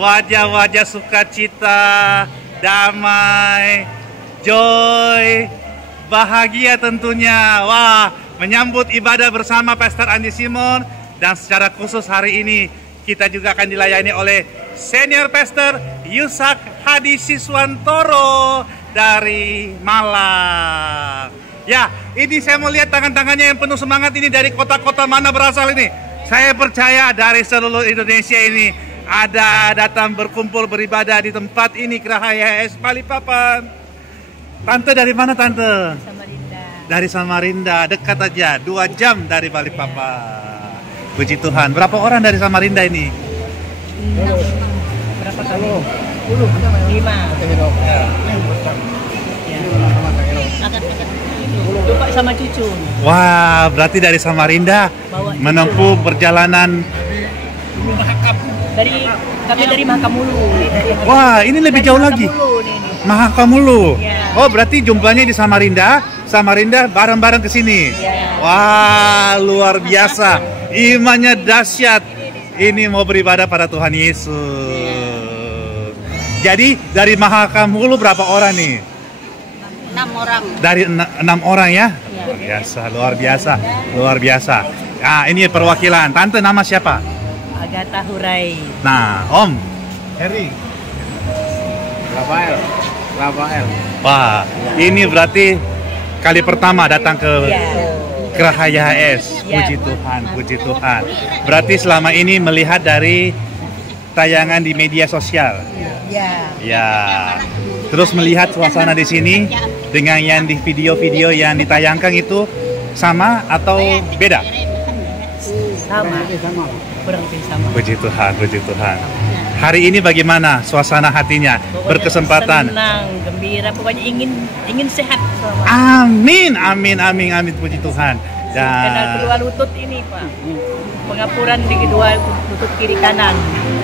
wajah-wajah sukacita, damai, joy, bahagia tentunya. Wah, menyambut ibadah bersama Pastor Andi Simon. Dan secara khusus hari ini kita juga akan dilayani oleh Senior Pastor Yusak Hadi Siswantoro dari Malang. Ya, ini saya mau lihat tangan-tangannya yang penuh semangat ini dari kota-kota mana berasal ini. Saya percaya dari seluruh Indonesia ini ada datang berkumpul beribadah di tempat ini, Gerahaya HS Balikpapan. Tante dari mana tante? Samarinda. Dari Samarinda, dekat aja, 2 jam dari Balikpapan. Puji Tuhan. Berapa orang dari Samarinda ini? 6. Berapa kali? 5. Lupa sama cucu. Wah, berarti dari Samarinda menempuh perjalanan. Kami dari Mahakamulu. Wah, ini lebih jauh lagi. Mahakamulu. Ya. Oh, berarti jumlahnya di Samarinda bareng-bareng ke sini. Ya. Wah, luar biasa. Imannya dahsyat. Ini mau beribadah pada Tuhan Yesus. Jadi dari Mahakamulu berapa orang nih? 6 orang. Dari 6 orang ya? Ya. Luar biasa. Nah, ini perwakilan. Tante nama siapa? Agatha Hurai. Nah, Om Heri. Rafael. Wah, ini berarti kali pertama datang ke Gerahaya HS. Puji Tuhan. Berarti selama ini melihat dari tayangan di media sosial. Ya. Terus melihat suasana di sini dengan yang di video-video yang ditayangkan itu sama atau beda? Sama. Kurang lebih sama. Puji Tuhan. Hari ini bagaimana suasana hatinya? Pokoknya Berkesempatan. senang, gembira, pokoknya ingin sehat selama. Amin. Puji Tuhan. Karena kedua lutut ini, Pak. Pengapuran di kedua lutut kiri kanan.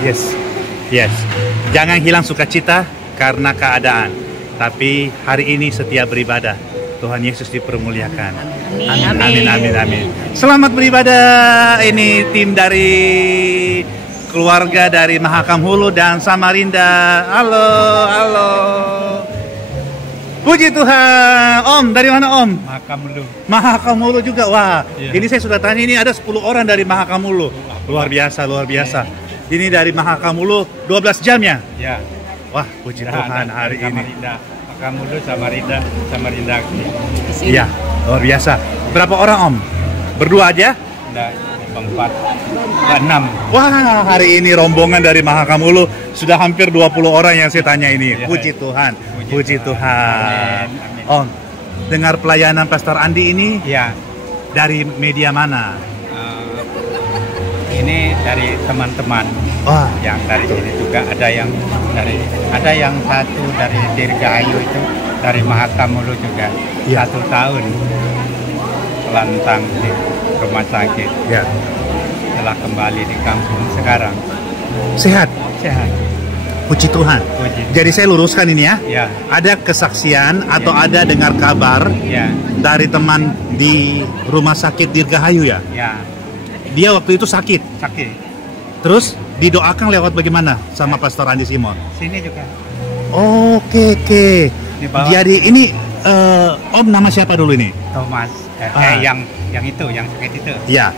Yes. Jangan hilang sukacita karena keadaan. Tapi hari ini setiap beribadah, Tuhan Yesus dipermuliakan. Amin. Selamat beribadah. Ini tim dari keluarga dari Mahakamulu dan Samarinda. Halo. Puji Tuhan. Om, dari mana Om? Mahakamulu juga. Wah, ini saya sudah tanya, ini ada 10 orang dari Mahakamulu. Luar biasa. Ini dari Mahakamulu 12 jam ya? Ya. Wah, puji Tuhan hari ini. Mahakamulu, Samarinda. Iya, luar biasa. Berapa orang Om? Berdua aja? Enggak, 6. Wah, hari ini rombongan dari Mahakamulu sudah hampir 20 orang yang saya tanya ini. Ya. Puji Tuhan. Amin. Om, dengar pelayanan Pastor Andi ini Ya. dari media mana? Ini dari teman-teman. Wah, Yang dari sini juga ada yang satu dari Dirgahayu itu dari Mahakamulu juga. Ya. 1 tahun lantang di rumah sakit. ya. Setelah kembali di kampung sekarang Sehat. sehat. Puji Tuhan. Puji. Jadi saya luruskan ini ya. Ya. Ada kesaksian atau ada dengar kabar Ya. dari teman di rumah sakit Dirgahayu ya? Ya. Dia waktu itu sakit. Terus didoakan lewat bagaimana sama Pastor Andi Simon? Sini juga. Oke. Di bawah. Jadi ini Om nama siapa dulu ini? Thomas. Yang sakit itu. Ya,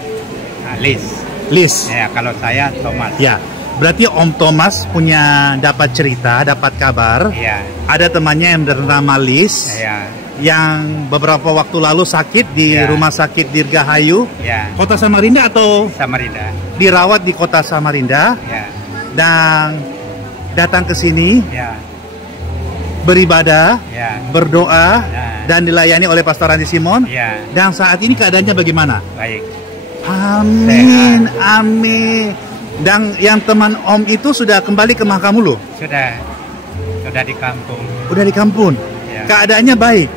Liz. Liz. Ya, kalau saya Thomas. Ya. Berarti Om Thomas punya dapat cerita, dapat kabar. Ya. Ada temannya yang bernama Liz Ya. yang beberapa waktu lalu sakit di Ya. rumah sakit Dirgahayu, Ya. Kota Samarinda atau Samarinda. dirawat di Kota Samarinda Ya. dan datang ke sini Ya. beribadah, Ya. berdoa Ya. dan dilayani oleh Pastor Andi Simon. Ya. Dan saat ini keadaannya bagaimana? Baik. Amin. Dan yang teman Om itu sudah kembali ke Mahakamulu? Sudah di kampung. Udah di kampung. Ya. Keadaannya baik,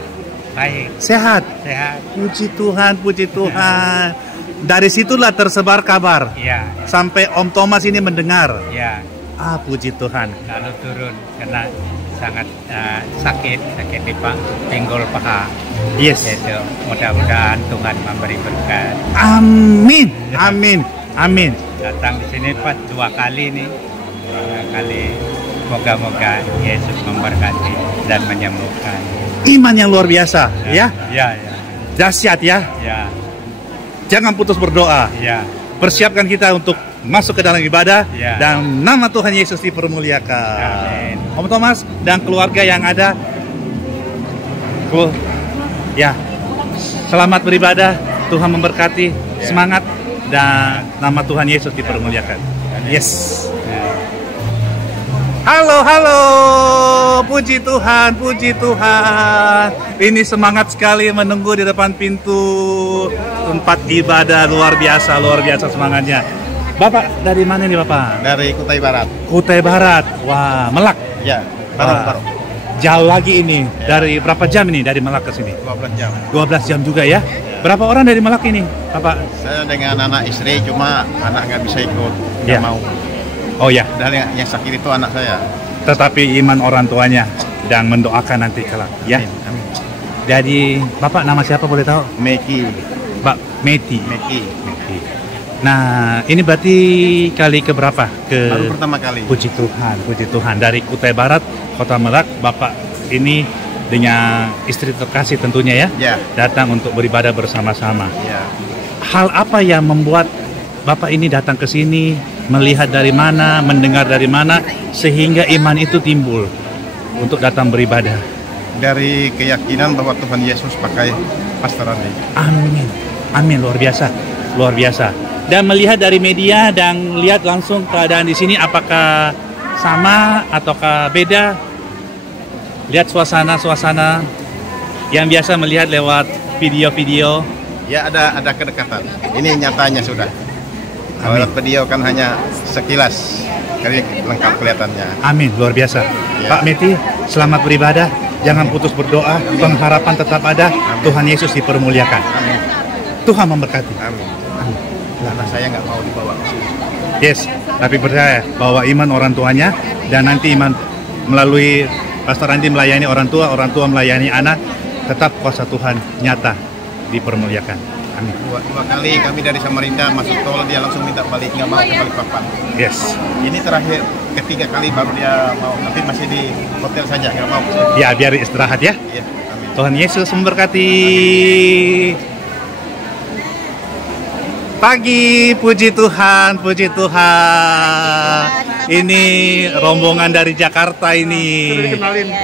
Baik. sehat. Puji Tuhan. Dari situlah tersebar kabar Ya. sampai Om Thomas ini mendengar. Ya. Puji Tuhan. Lalu turun karena sangat sakit di pinggul paha. Yes. Itu mudah-mudahan Tuhan memberi berkat. Amin. Amin. Datang di sini Pak 2 kali nih kali. Moga-moga Yesus memberkati dan menyembuhkan. Iman yang luar biasa, ya. Ya, ya, Dahsyat ya. ya, Jangan putus berdoa. ya. Persiapkan kita untuk masuk ke dalam ibadah Ya. dan nama Tuhan Yesus dipermuliakan. Amin. Om Thomas dan keluarga yang ada, ya, selamat beribadah. Tuhan memberkati, semangat, dan nama Tuhan Yesus dipermuliakan. Yes. Halo, halo, puji Tuhan, puji Tuhan. Ini semangat sekali menunggu di depan pintu tempat ibadah, luar biasa semangatnya. Bapak dari mana nih Bapak? Dari Kutai Barat. Kutai Barat, wah, Melak. Ya, Wah, jauh lagi ini. Dari berapa jam ini dari Melak ke sini? 12 jam. 12 jam juga ya. Berapa orang dari Melak ini, Bapak? Saya dengan anak istri, cuma anak nggak bisa ikut, nggak Ya. mau. Oh ya, Dan yang sakit itu anak saya. tetapi iman orang tuanya dan mendoakan nanti kelak ya. Amin, amin. Jadi Bapak nama siapa boleh tahu? Meki, Mbak Meti. Meki. Nah, ini berarti kali keberapa Baru pertama kali. Puji Tuhan dari Kutai Barat, Kota Melak, Bapak ini dengan istri terkasih tentunya ya, Ya, datang untuk beribadah bersama-sama. ya. Hal apa yang membuat Bapak ini datang ke sini, melihat dari mana, mendengar dari mana, sehingga iman itu timbul untuk datang beribadah? Dari keyakinan bahwa Tuhan Yesus pakai Pastor Andi. Amin, amin, luar biasa, luar biasa. Dan melihat dari media dan lihat langsung keadaan di sini, apakah sama ataukah beda? Lihat suasana-suasana yang biasa melihat lewat video-video. Ya, ada kedekatan. Ini nyatanya sudah. Kalau Amin. lewat video kan hanya sekilas, kali lengkap kelihatannya. Amin, luar biasa. Ya. Pak Meti, selamat beribadah. Jangan putus berdoa. Pengharapan tetap ada. Tuhan Yesus dipermuliakan. Amin, Tuhan memberkati. amin. Karena saya nggak mau dibawa ke sini. Yes, tapi percaya bahwa iman orang tuanya dan nanti iman melalui Pastor Andi melayani orang tua melayani anak, tetap kuasa Tuhan nyata dipermuliakan. Amin. Dua kali kami dari Samarinda masuk tol, dia langsung minta balik, nggak mau ke Balikpapan. Yes. Ini terakhir, ketiga kali baru dia mau, tapi masih di hotel saja, nggak mau ke sini. Ya, biar istirahat ya. Iya, amin. Tuhan Yesus memberkati. Pagi, puji Tuhan, puji Tuhan. Ini rombongan dari Jakarta ini.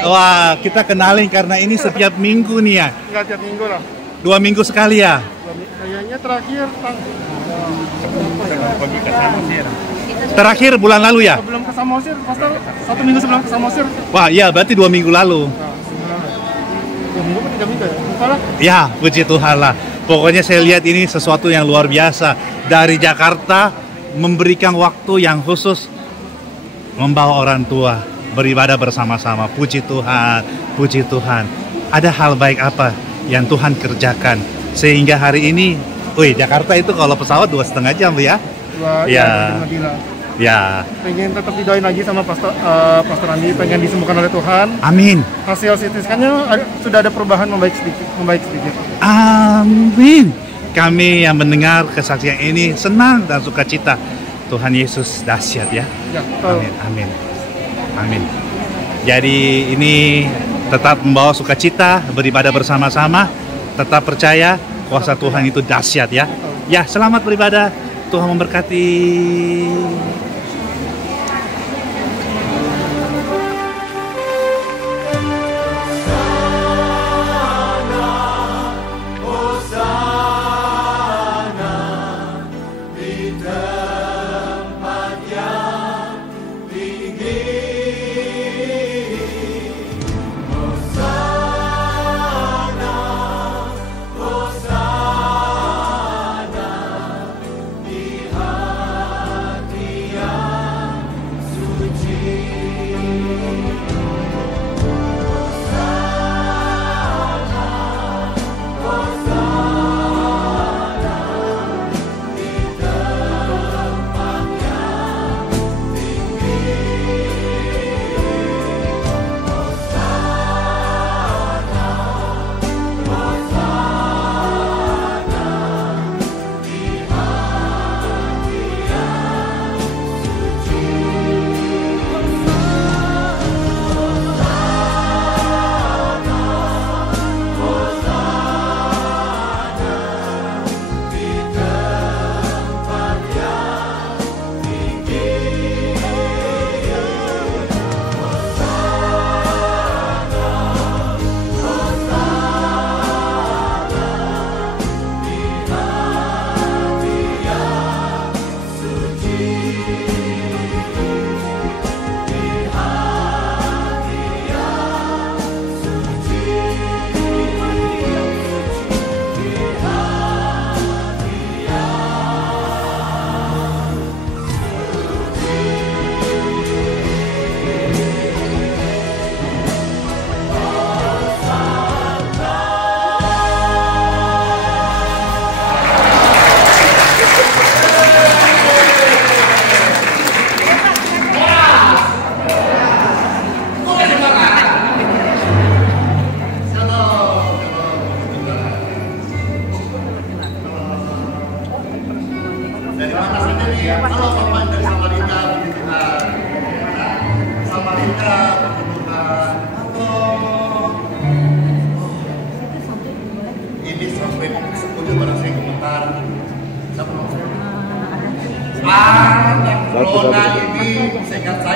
Wah, kita kenalin karena ini setiap minggu nih ya. Enggak tiap minggu lah. 2 minggu sekali ya. Kayaknya terakhir Pergi ke Samosir. Terakhir bulan lalu ya. sebelum ke Samosir, Pastor. 1 minggu sebelum ke Samosir. Wah, iya berarti 2 minggu lalu. Nah, 2 minggu atau 3 minggu ya? Lupa lah. Ya, puji Tuhan lah. Pokoknya saya lihat ini sesuatu yang luar biasa. Dari Jakarta memberikan waktu yang khusus membawa orang tua beribadah bersama-sama. Puji Tuhan, puji Tuhan. Ada hal baik apa yang Tuhan kerjakan sehingga hari ini, wih, Jakarta itu kalau pesawat 2,5 jam ya. Ya. Ya, Pengen tetap didoain lagi sama Pastor Andi, pengen disembuhkan oleh Tuhan. amin. Hasil CT scan-nya sudah ada perubahan membaik sedikit. Amin. Kami yang mendengar kesaksian ini senang dan sukacita. Tuhan Yesus dahsyat ya. Ya, betul. Amin, amin, amin. Jadi ini tetap membawa sukacita, beribadah bersama-sama, tetap percaya kuasa Tuhan itu dahsyat ya. Ya, selamat beribadah. Tuhan memberkati.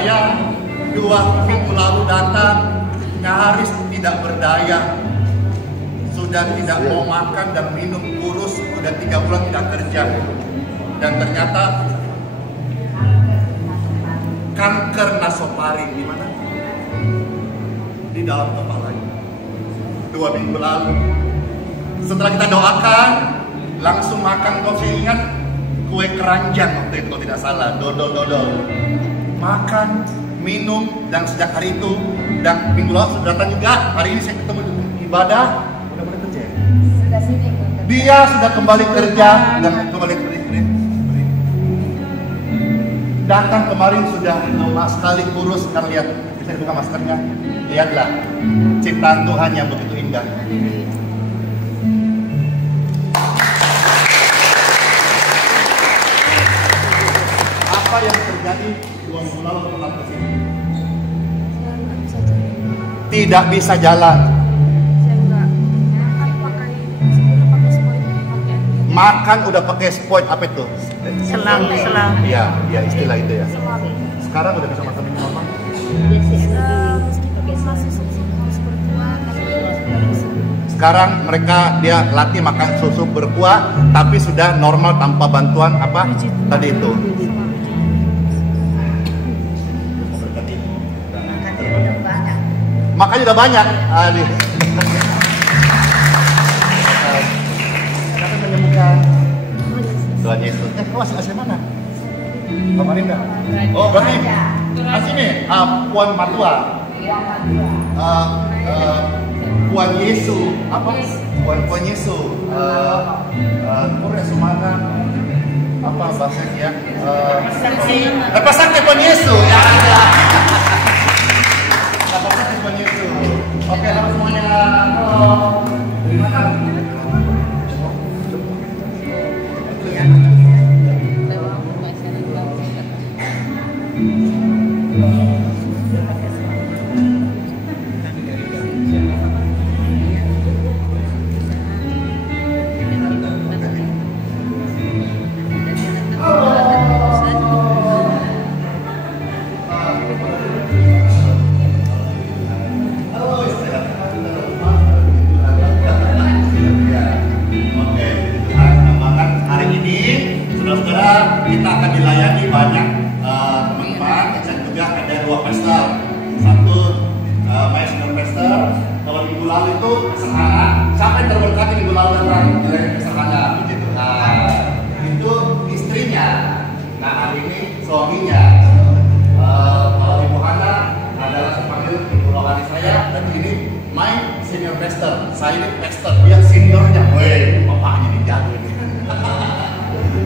saya 2 minggu lalu datang, nyaris tidak berdaya. Sudah tidak mau makan dan minum, kurus, sudah 3 bulan tidak kerja. Dan ternyata kanker nasofaring di mana? Di dalam kepala. 2 minggu lalu. Setelah kita doakan, langsung makan. Kau saya ingat kue keranjang waktu itu kalau tidak salah, dodol. Makan, minum, dan sejak hari itu dan minggu lalu sudah datang juga. Hari ini saya ketemu ibadah, udah mulai kerja. Dia sudah kembali kerja dan kembali kerja. Datang kemarin sudah lama sekali kurus, kan lihat, bisa dibuka maskernya. Lihatlah, ciptaan Tuhan yang begitu indah. Apa yang terjadi 2 minggu lalu pulang ke sini? Tidak bisa jalan. Makan udah pakai spoil, apa itu? Selang. Iya, istilah itu ya. Sekarang udah bisa makan minum apa? Sekarang dia latih makan susu berkuah, tapi sudah normal tanpa bantuan apa tadi itu. Makanya udah banyak. Kami menemukan Tuhan Yesus. Kelas asli mana? Kemarin dah. Oh, berarti asli Puan Matua. Puan Yesus. Apa? Puan Yesus. Korea Sumatera. Apa bahasanya ya? Lepas sakit Puan Yesus. Ya. Lepas sakit Puan Yesus. Oke, halo semuanya. Halo. Terima kasih. Kita akan dilayani banyak teman-teman, dan juga ada 2 pester. Satu maestro pester. Kalau minggu lalu itu sederhana, sampai terberkati minggu lalu datang dilayani sederhana begitu. Nah, itu istrinya. Nah, hari ini suaminya. Kalau Ibu Hana adalah sepanggil Ibu Rohani saya, dan ini my senior pester. Saya ini pester, dia seniornya. Woi, bapaknya ini jago ini.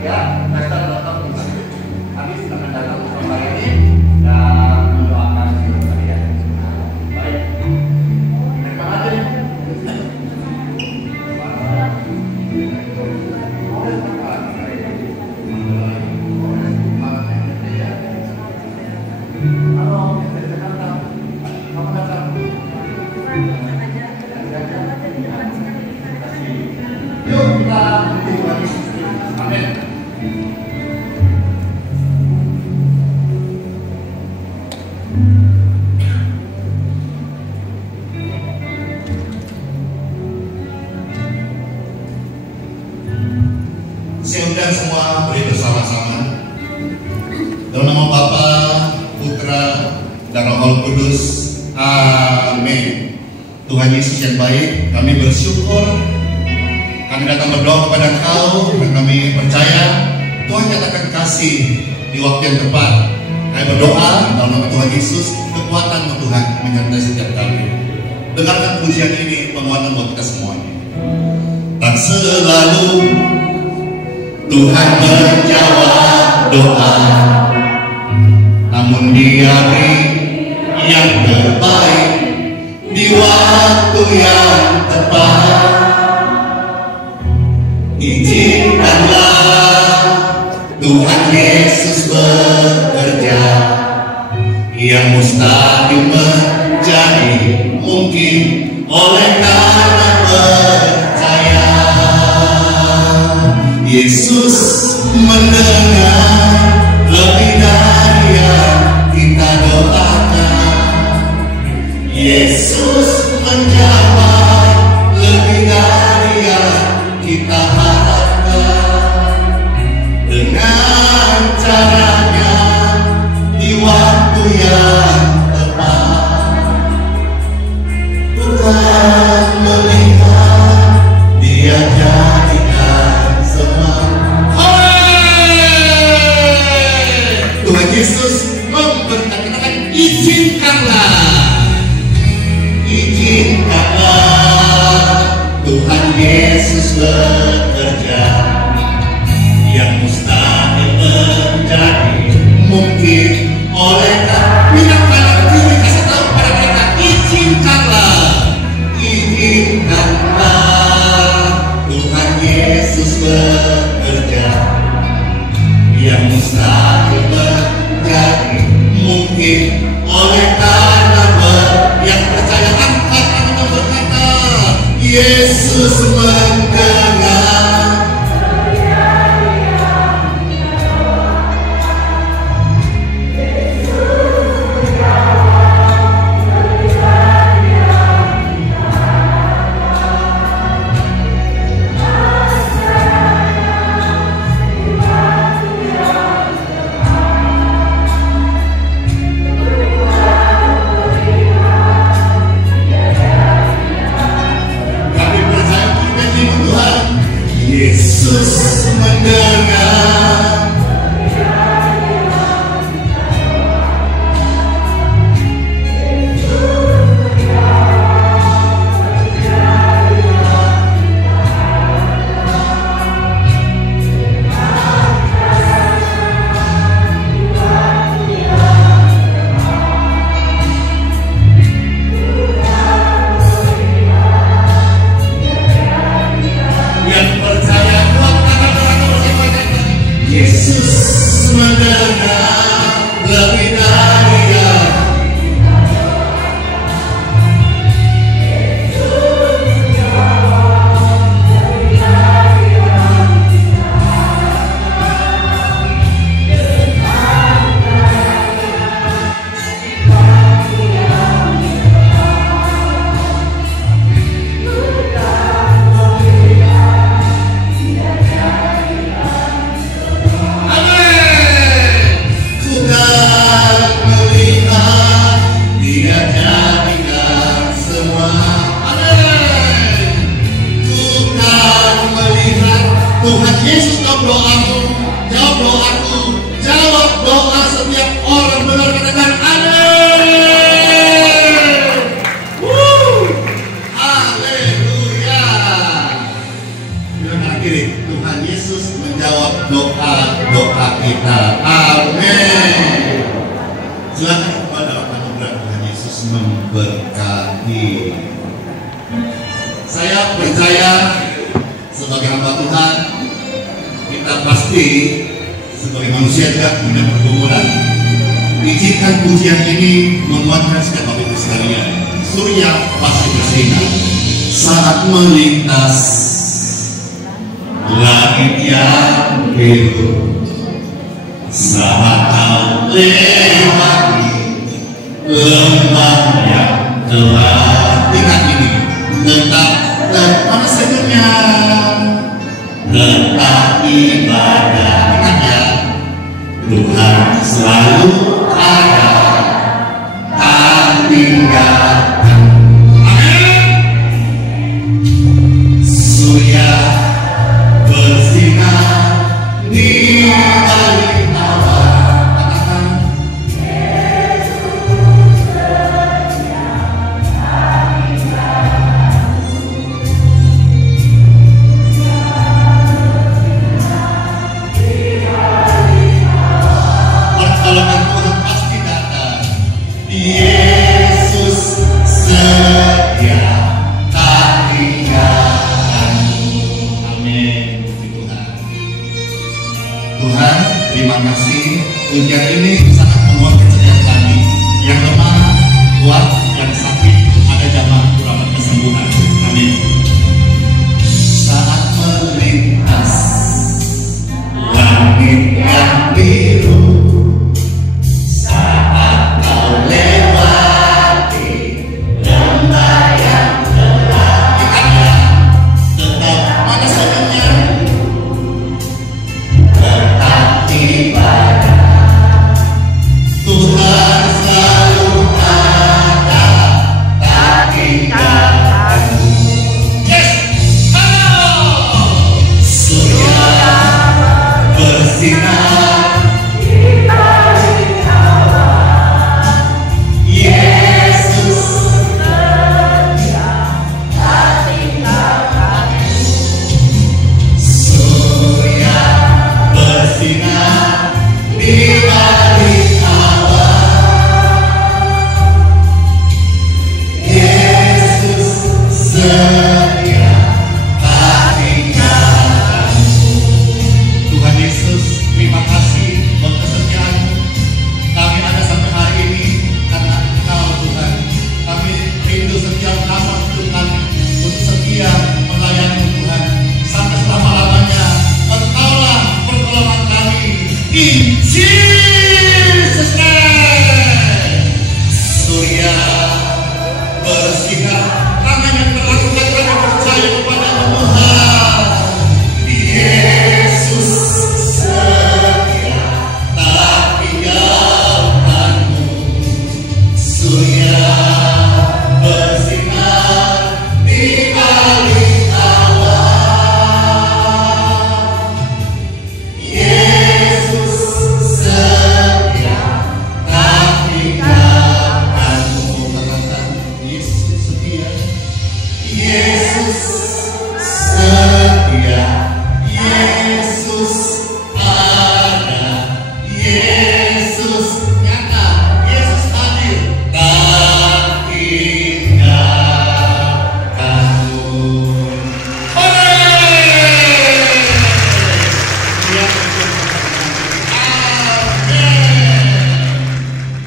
Ya, pester datang ke sini. Kami sedang datang ke tempat ini dan mendoakan kalian. Baik. Terima kasih. Halo, dari Jakarta. Kamu datang? Yuk kita menuju Amin. Saya undang semua beri bersama-sama dalam nama Bapa, Putra, dan Roh Kudus. Amin. Tuhan Yesus yang baik, kami bersyukur. Kami datang berdoa kepada Engkau dan kami percaya Tuhan nyatakan kasih di waktu yang tepat. Kami berdoa dalam nama Tuhan Yesus, kekuatan Tuhan menyertai setiap kami. Dengarkan pujian ini, penguatan buat kita semuanya. Dan selalu Tuhan menjawab doa, namun di hari yang terbaik, di waktu yang tepat, izinkanlah Tuhan Yesus bekerja, yang mustahil menjadi mungkin oleh karena percaya. Yesus mendengar lebih dari yang kita Izinkanlah Tuhan Yesus bekerja, yang mustahil menjadi mungkin oleh bilang kanan kiri, kasih tahu pada mereka, izinkanlah Tuhan Yesus bekerja, yang mustahil menjadi mungkin oleh karena yang percaya. Angkat tangan berkata, Yesus mendengar. Yesus mendengar. Yesus mendengar lebih dari yang Tuhan Yesus jawab doamu, jawab doaku, jawab doa setiap orang benar, katakan amin. Haleluya. Bilang kanan kiri, Tuhan Yesus menjawab doa kita. Amin. Silakan kepada anugerah Tuhan Yesus memberkati. Saya percaya sebagai hamba Tuhan, kita pasti sebagai manusia juga punya pergumulan. Izinkan pujian ini menguatkan setiap Bapak Ibu sekalian. Surya pasti bersinar saat melintas langit yang biru, saat kau lewati lembah yang gelap. Ingat ini, tetap mana senyumnya, tetap ibadah. Ingat ya, Tuhan selalu ada, tak tinggalkan. Amin. Surya bersinar di balik awan. Pertolongan Tuhan pasti datang. surya bersinar, tangannya terangkat karena percaya kepada Tuhan. Yesus setia tak tinggalkanmu, surya bersinar di balik awan. Yesus setia tak tinggalkanmu. Katakan, Yesus setia, Yesus setia, Yesus ada, Yesus nyata, Yesus hadir, tak tinggalkanmu.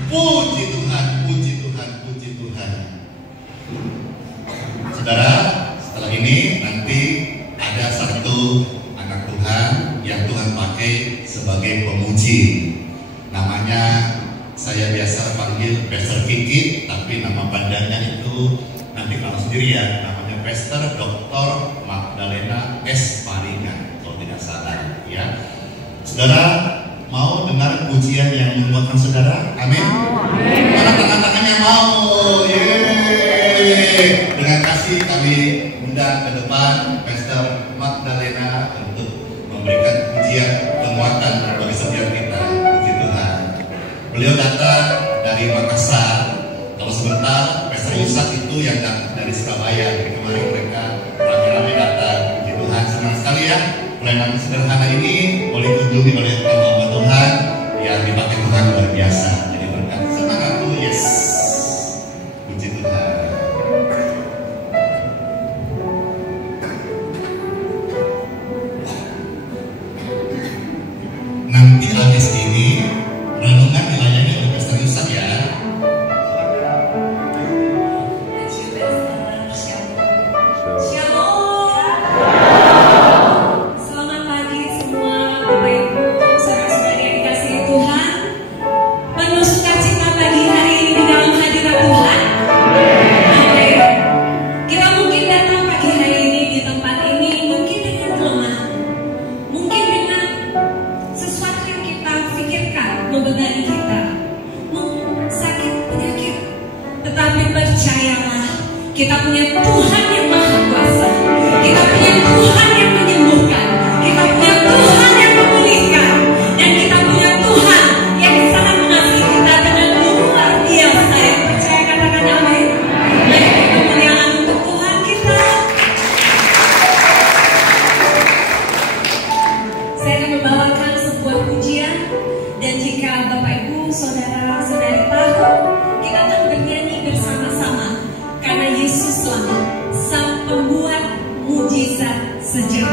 Puji Tuhan, puji Tuhan, puji Tuhan. Saudara, setelah ini nanti ada satu anak Tuhan yang Tuhan pakai sebagai pemuji. Namanya saya biasa panggil Pastor Kiki, tapi nama panjangnya itu nanti kalau sendiri ya. Namanya Pastor Dr. Magdalena S. Paringan, kalau tidak salah ya. Saudara, mau dengar pujian yang membuatkan saudara? Amin. Mana tangan-tangannya mau? Yeay. Dengan kasih kami undang ke depan Pastor Magdalena untuk memberikan pujian penguatan bagi setiap kita. Puji Tuhan. Beliau datang dari Makassar. Kalau sebentar Pastor Yusak itu yang datang dari Surabaya. Jadi kemarin mereka rame-rame datang. Puji Tuhan, senang sekali ya. Pelayanan sederhana ini boleh dikunjungi oleh hamba Tuhan yang dipakai Tuhan luar biasa. Jadi berkat semangat tuh, yes. Puji Tuhan. Nanti habis ini renungan dilayani oleh Pastor Yusak ya. Selamat pagi semua Bapak Ibu, saudara-saudari yang dikasihi Tuhan. Penuh sukacita pagi hari ini di dalam hadirat Tuhan. Amin. Kita mungkin datang pagi hari ini di tempat ini mungkin dengan kelemahan, mungkin dengan sesuatu yang kita pikirkan membebani kita, sakit penyakit. Tetapi percayalah, kita punya Tuhan yang maha kuasa. Kita punya Tuhan yang menyembuhkan. Kita punya Tuhan yang memulihkan. Dan kita punya Tuhan yang sangat mengasihi kita dengan luar biasa. Yang percaya katakan amin. Mari kemuliaan untuk Tuhan kita. Saya akan membawakan sebuah pujian. Dan jika Bapak Ibu, saudara-saudari tahu, kita akan bernyanyi bersama-sama. Karena Yesuslah sang pembuat mujizat sejati.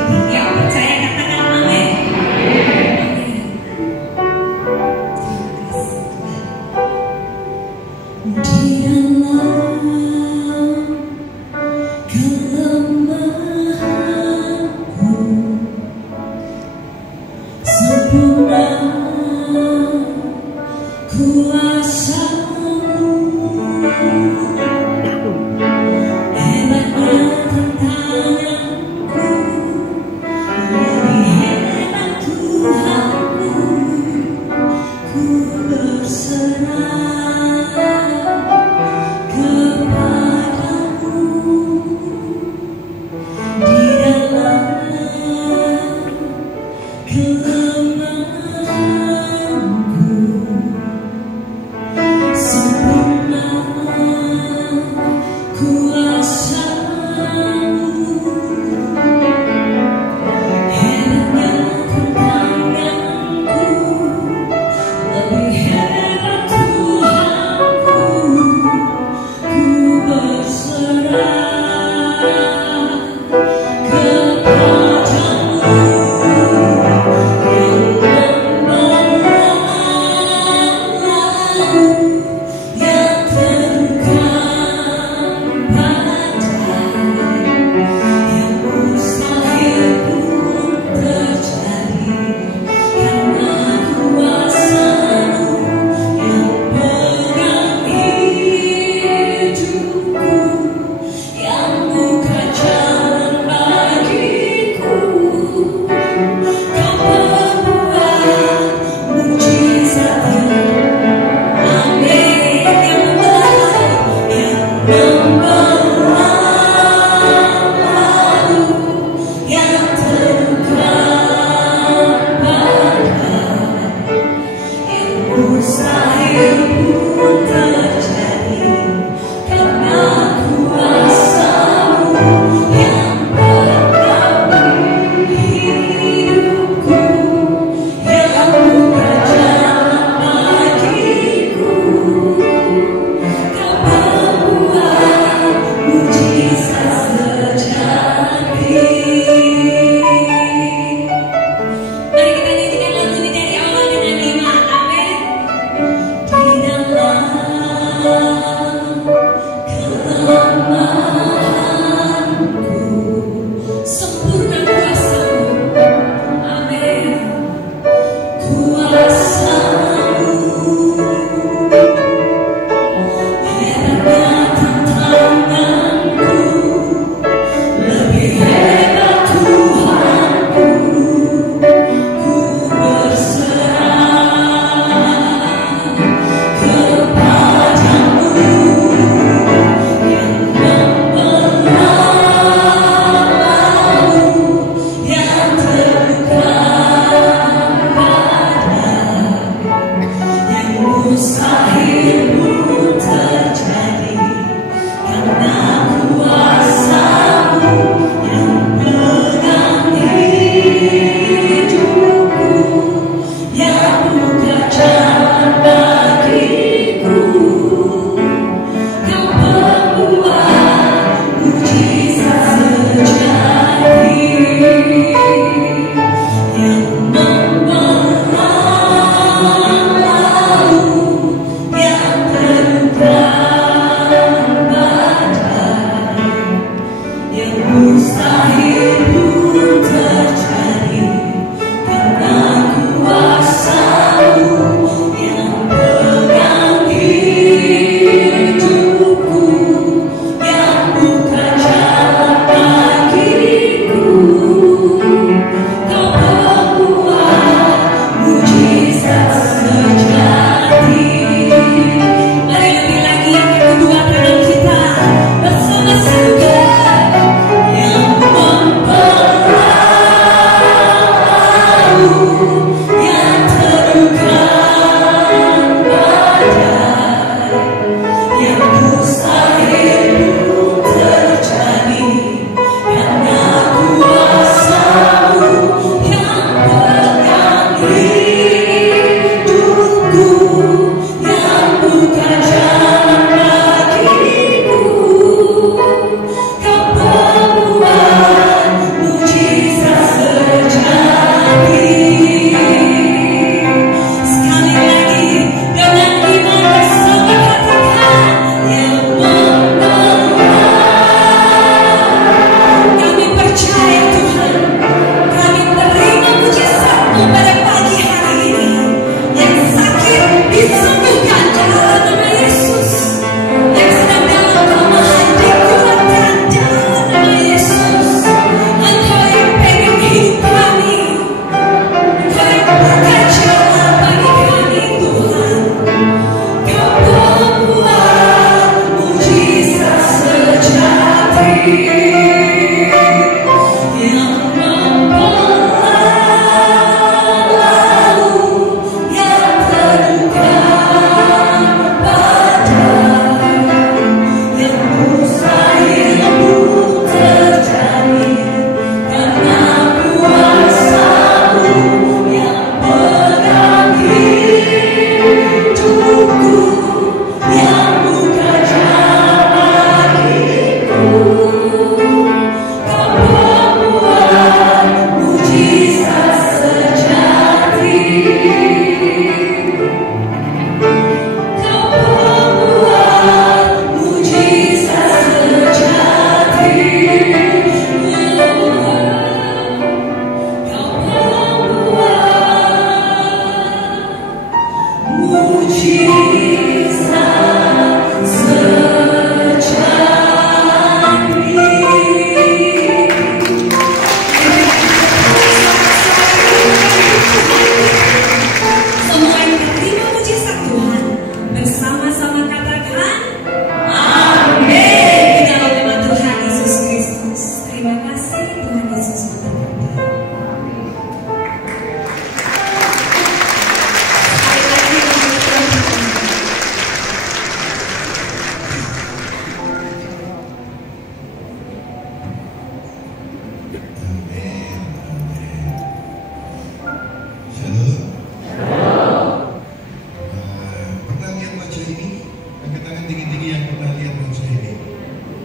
tinggi-tinggi yang pernah lihat bangsa ini?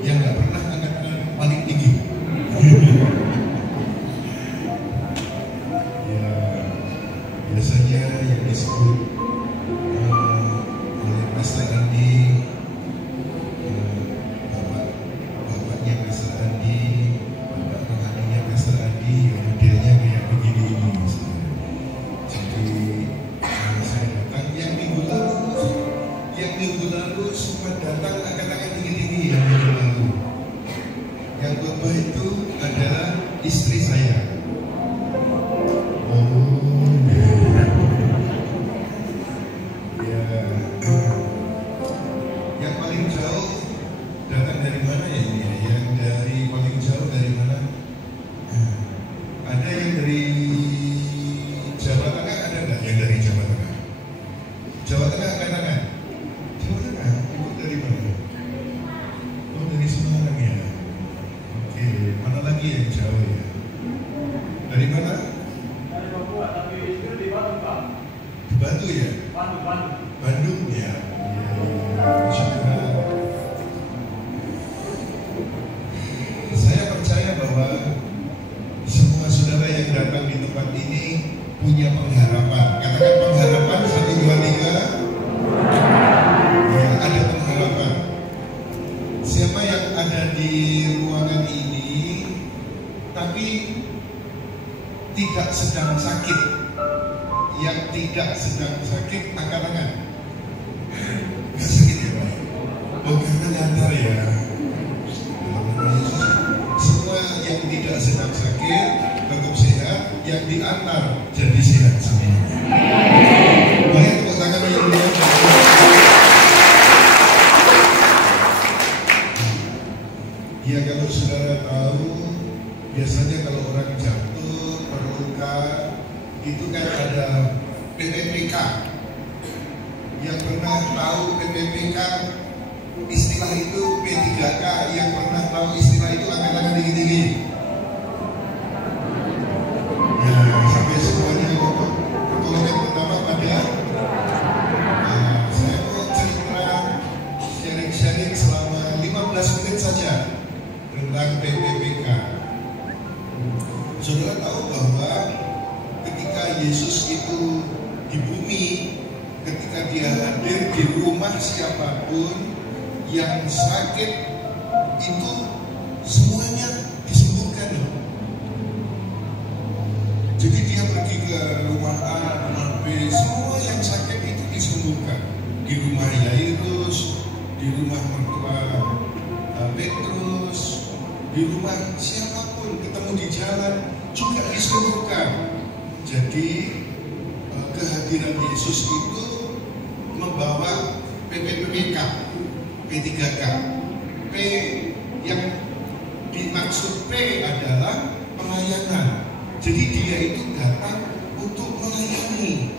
Yang nggak pernah angkat tangan paling tinggi? Ya, biasanya yang disebut oleh Pastor Andi, bapaknya Pastor Andi, bapak rohaninya Pastor Andi, modelnya kayak begini ini. Jadi saya datang yang minggu lalu semua datang angkat-angkat tinggi-tinggi yang minggu lalu. Yang khotbah itu adalah istri saya. Yang paling jauh datang dari mana ya ini? Yang dari paling jauh dari mana? Ada yang dari Jawa Tengah, ada nggak yang dari Jawa Tengah? Jawa Tengah angkat tangan. Jawa Tengah, ibu dari mana? Oh, dari Semarang ya. Oke, mana lagi yang jauh ya? Dari mana? Dari Papua, tapi itu di Batu, Pak. Di Batu ya? Bandung ya. Saya percaya bahwa semua saudara yang datang di tempat ini punya pengharapan. Katakan pengharapan 1, 2, 3. Ya, ada pengharapan. Siapa yang ada di ruangan ini tapi tidak sedang sakit? Yang tidak sedang sakit, angkat tangan. Nggak sakit ya Pak? Oh, karena ngantar ya. Semua yang tidak sedang sakit tetap sehat, yang diantar jadi sehat semua. Boleh tepuk tangan yang mulia. Ya, kalau saudara tahu, biasanya kalau orang jatuh, terluka, itu kan ada PPPK. Yang pernah tahu PPPK, istilah itu P3K, yang pernah tahu istilah itu angkat tangan tinggi-tinggi. Ya, sampai semuanya pertolongan pertama pada saya mau cerita sharing selama 15 menit saja tentang PPPK. Saudara tahu bahwa ketika Yesus itu di bumi, ketika dia hadir di rumah siapapun yang sakit itu semuanya disembuhkan. Jadi dia pergi ke rumah A, rumah B, semua yang sakit itu disembuhkan. Di rumah Yairus, di rumah mertua Petrus, di rumah siapapun ketemu di jalan juga disembuhkan. Jadi kehadiran Yesus itu membawa PPPK, P3K. P yang dimaksud P adalah pelayanan. Jadi dia itu datang untuk melayani.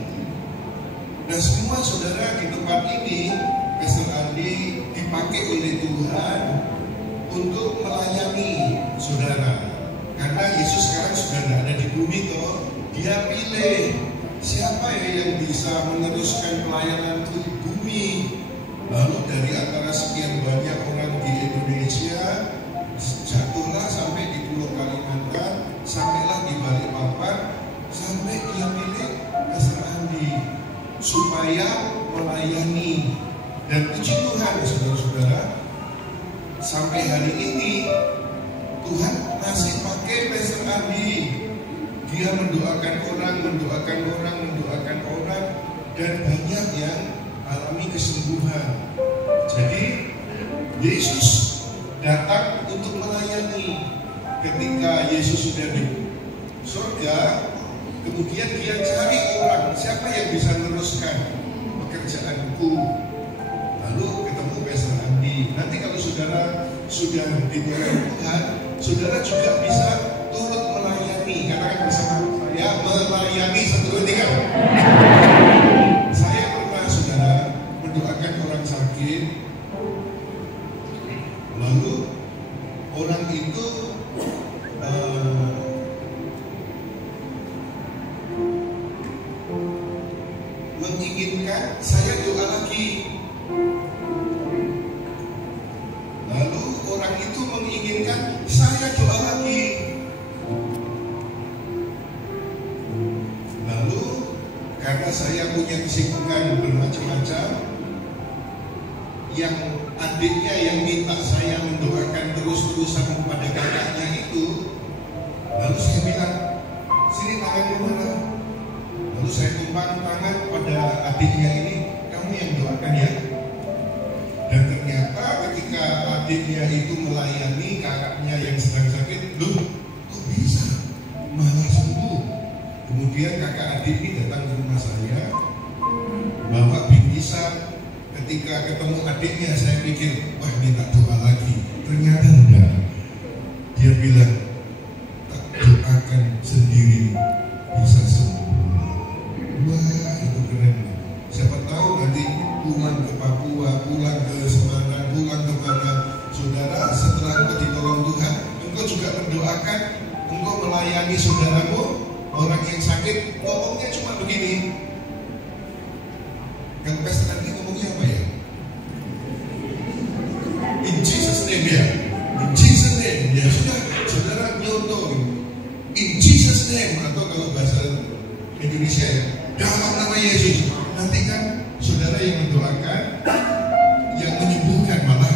Dan semua saudara di tempat ini, Pastor Andi dipakai oleh Tuhan untuk melayani saudara. Karena Yesus sekarang sudah tidak ada di bumi toh, dia pilih siapa ya yang bisa meneruskan pelayanan di bumi. Lalu dari antara sekian banyak orang di Indonesia, jatuhlah sampai di Pulau Kalimantan, sampailah di Balikpapan, sampai dia pilih Pastor Andi supaya melayani. Dan puji Tuhan saudara-saudara, sampai hari ini Tuhan masih pakai Pastor Andi. Dia mendoakan orang, dan banyak yang alami kesembuhan. Jadi Yesus datang untuk melayani. Ketika Yesus sudah di surga, kemudian dia cari orang, siapa yang bisa meneruskan pekerjaanku. Lalu ketemu Pastor Andi. Nanti kalau saudara sudah ditolong Tuhan, saudara juga bisa turut melayani. Katakan bersama saya, melayani 1, 2, 3. Saya pernah saudara mendoakan orang sakit, lalu orang itu menginginkan saya doa lagi. saya punya kesibukan bermacam-macam. Yang adiknya yang minta saya mendoakan terus-terusan kepada kakaknya itu, lalu saya bilang, sini tanganmu mana? Lalu saya tumpang tangan pada adiknya ini, kamu yang doakan ya. Dan ternyata ketika adiknya itu melayani kakaknya yang sedang sakit, loh kok bisa? Malah sembuh. Kemudian kakak adik ini datang ke rumah saya, bawa bingkisan. Ketika ketemu adiknya, saya pikir, wah minta doa lagi. Ternyata enggak. Dia bilang, tak doakan sendiri bisa sembuh. Wah itu keren. Siapa tahu nanti pulang ke Papua, pulang ke Semarang, pulang ke mana. Saudara, setelah engkau ditolong Tuhan, engkau juga mendoakan, engkau melayani saudaramu, orang yang sakit, ngomongnya cuma begini. Yang pastor tadi ngomongnya apa ya? In Jesus name ya. In Jesus name. Ya sudah, saudara nyontoh. In Jesus name, atau kalau bahasa Indonesia ya, dalam nama Yesus. Nanti kan saudara yang mendoakan, yang menyembuhkan malah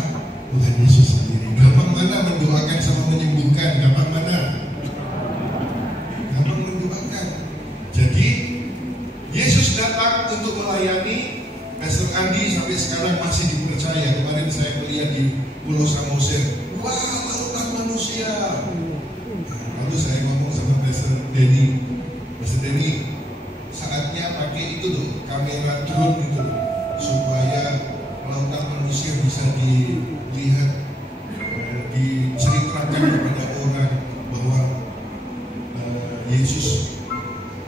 Tuhan Yesus sendiri. Gampang mana mendoakan sama menyembuhkan? Gampang mana? Gampang mendoakan. Jadi Yesus datang untuk melayani. Pastor Andi sampai sekarang masih dipercaya. Kemarin saya melihat di Pulau Samosir, wah lautan manusia. Lalu saya ngomong sama Pastor Denny, Pastor Denny, saatnya pakai itu loh, kamera drone itu loh, supaya lautan manusia bisa dilihat, diceritakan kepada orang bahwa Yesus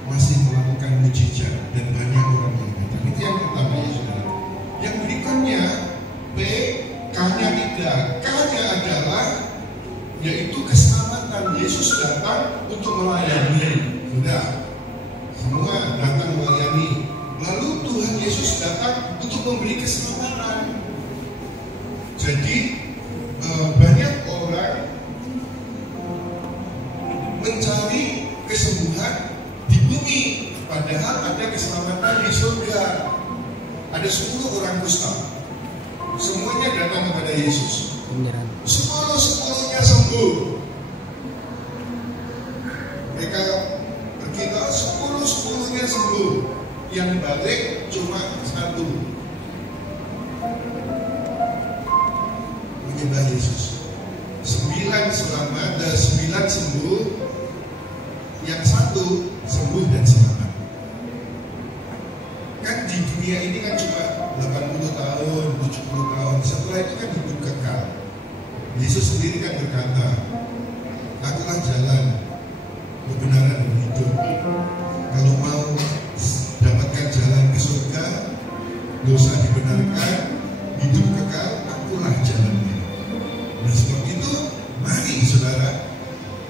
masih melakukan mujizat dan banyak orang yang datang. Itu yang pertama ya saudara. Yang berikutnya P, K-nya tidak. K-nya adalah yaitu keselamatan. Yesus datang untuk melayani. Sudah, semua datang melayani. Lalu Tuhan Yesus datang untuk memberi keselamatan. Jadi banyak orang mencari kesembuhan di bumi, padahal ada keselamatan di surga. Ada 10 orang kusta, semuanya datang kepada Yesus. 10-10-nya sembuh. Mereka berkata 10-10-nya sembuh. Yang balik cuma 1. Menyembah Yesus. 9 selamat dan 9 sembuh. Yang 1 sembuh dan selamat. Kan di dunia ini kan cuma 80 tahun, 70 tahun. Setelah itu kan hidup kekal. Yesus sendiri kan berkata, akulah jalan, kebenaran dan hidup. Kalau mau dapatkan jalan ke surga, dosa dibenarkan, hidup kekal, akulah jalannya. Nah sebab itu, mari saudara,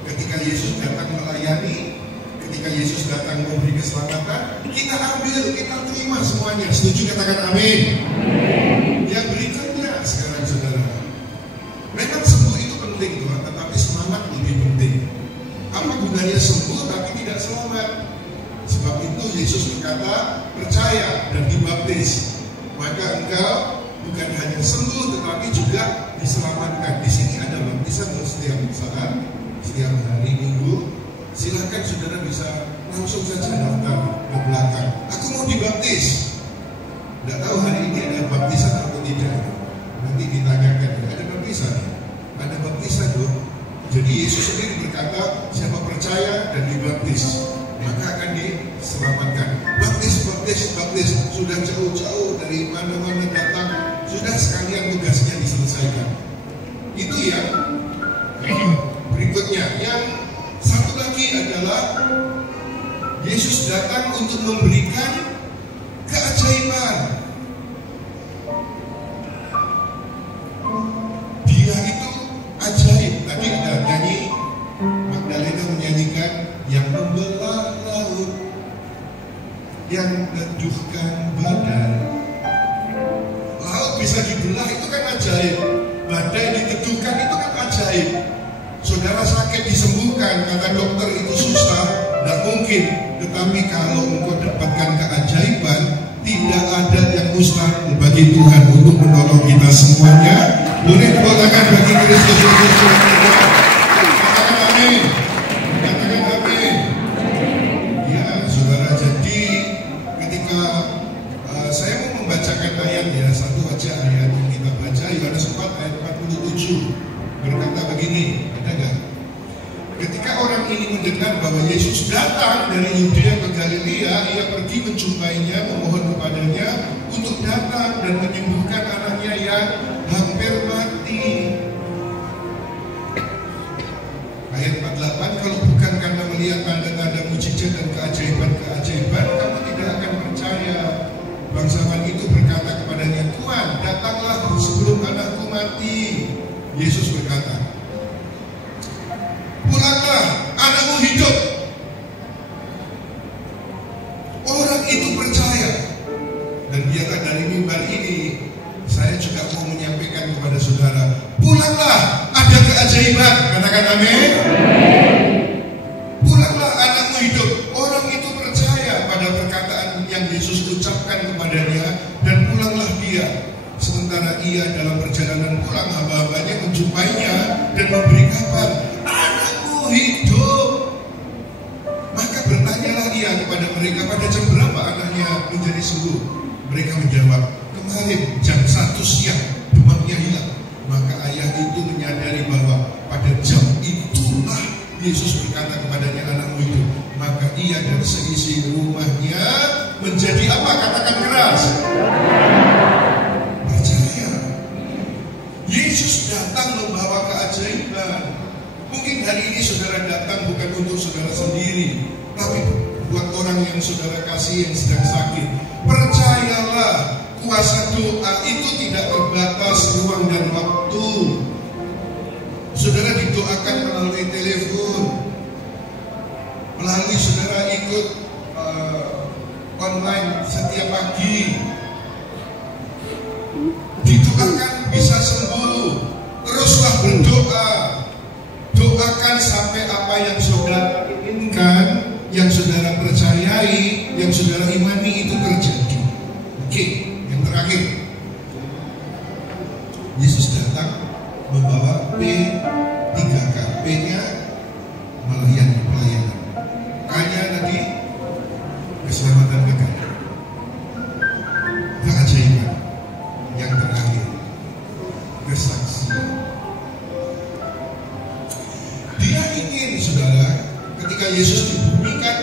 ketika Yesus datang melayani, ketika Yesus datang memberi keselamatan, kita ambil, kita terima semuanya. Setuju katakan amin. Yang berikutnya sekarang saudara, memang sembuh itu penting Tuhan, tetapi selamat lebih penting. Apa gunanya sembuh tapi tidak selamat? Sebab itu Yesus berkata, percaya dan dibaptis, maka engkau bukan hanya sembuh tetapi juga diselamatkan. Di sini ada baptisan setiap saat, setiap hari Minggu. Silakan saudara bisa langsung saja daftar ke belakang. Aku mau dibaptis. Tidak tahu hari ini ada baptisan atau tidak. Nanti ditanyakan, ada baptisan? Ada baptisan loh. Jadi Yesus sendiri berkata, siapa percaya dan dibaptis, maka akan diselamatkan. Baptis, baptis, baptis. Sudah jauh-jauh dari mana-mana datang, sudah sekalian tugasnya diselesaikan. Itu yang berikutnya. Yang satu lagi adalah Yesus datang untuk memberikan keajaiban. Dia itu ajaib. Tadi ada nyanyi, Magdalena menyanyikan yang membelah laut, yang meneduhkan badan. Laut bisa dibelah itu kan ajaib. Badai diteduhkan itu kan ajaib. Saudara sakit disembuhkan, kata dokter itu susah, tidak mungkin. Tetapi kalau engkau dapatkan keajaiban, tidak ada yang mustahil bagi Tuhan untuk menolong kita semuanya. Boleh tepuk tangan bagi Kristus Yesus. Katakan amin. Katakan amin. Ya, saudara, jadi ketika saya mau membacakan ayat ya, satu aja ayat yang kita baca, Yohanes 4 ayat 47 berkata begini, ada nggak? Ketika orang ini mendengar bahwa Yesus datang dari Yudea ke Galilea, ia pergi menjumpainya, memohon kepadanya untuk datang dan menyembuhkan anaknya yang hampir mati. Ayat 48, kalau bukan karena melihat tanda-tanda mujizat dan keajaiban-keajaiban, kamu tidak akan percaya. Bangsawan itu berkata kepadanya, Tuhan, datanglah sebelum anakku mati. Yesus berkata, pulanglah, anakmu hidup. Orang itu percaya. Dan biarlah dari mimbar ini saya juga mau menyampaikan kepada saudara, pulanglah, ada keajaiban. Katakan amin. Pulanglah, anakmu hidup. Orang itu percaya pada perkataan yang Yesus ucapkan kepadanya, dan pulanglah dia. Sementara ia dalam perjalanan pulang, hamba-hambanya menjumpainya dan memberi kabar, anakmu hidup. Maka bertanyalah ia kepada mereka, pada jam berapa anaknya menjadi sembuh? Mereka menjawab, kemarin jam 1 siang demamnya hilang. Maka ayah itu menyadari bahwa pada jam itulah Yesus berkata kepadanya, anakmu hidup. Maka ia dan seisi rumahnya menjadi apa? Katakan keras. Percaya. Yesus datang membawa keajaiban. Mungkin hari ini saudara datang bukan untuk saudara sendiri, tapi buat orang yang saudara kasih yang sedang sakit. Percayalah, kuasa doa itu tidak terbatas ruang dan waktu. Saudara didoakan melalui telepon, melalui saudara ikut online setiap pagi. Didoakan bisa sembuh. Teruslah berdoa. Doakan sampai apa yang saudara inginkan, yang saudara percayai, yang saudara imani itu terjadi. Oke, yang terakhir, Yesus datang membawa P3K. P-nya melayani, pelayanan. K-nya tadi keselamatan kekal. Keajaiban. Yang terakhir, kesaksian. Dia ingin, saudara, ketika Yesus dibumikan,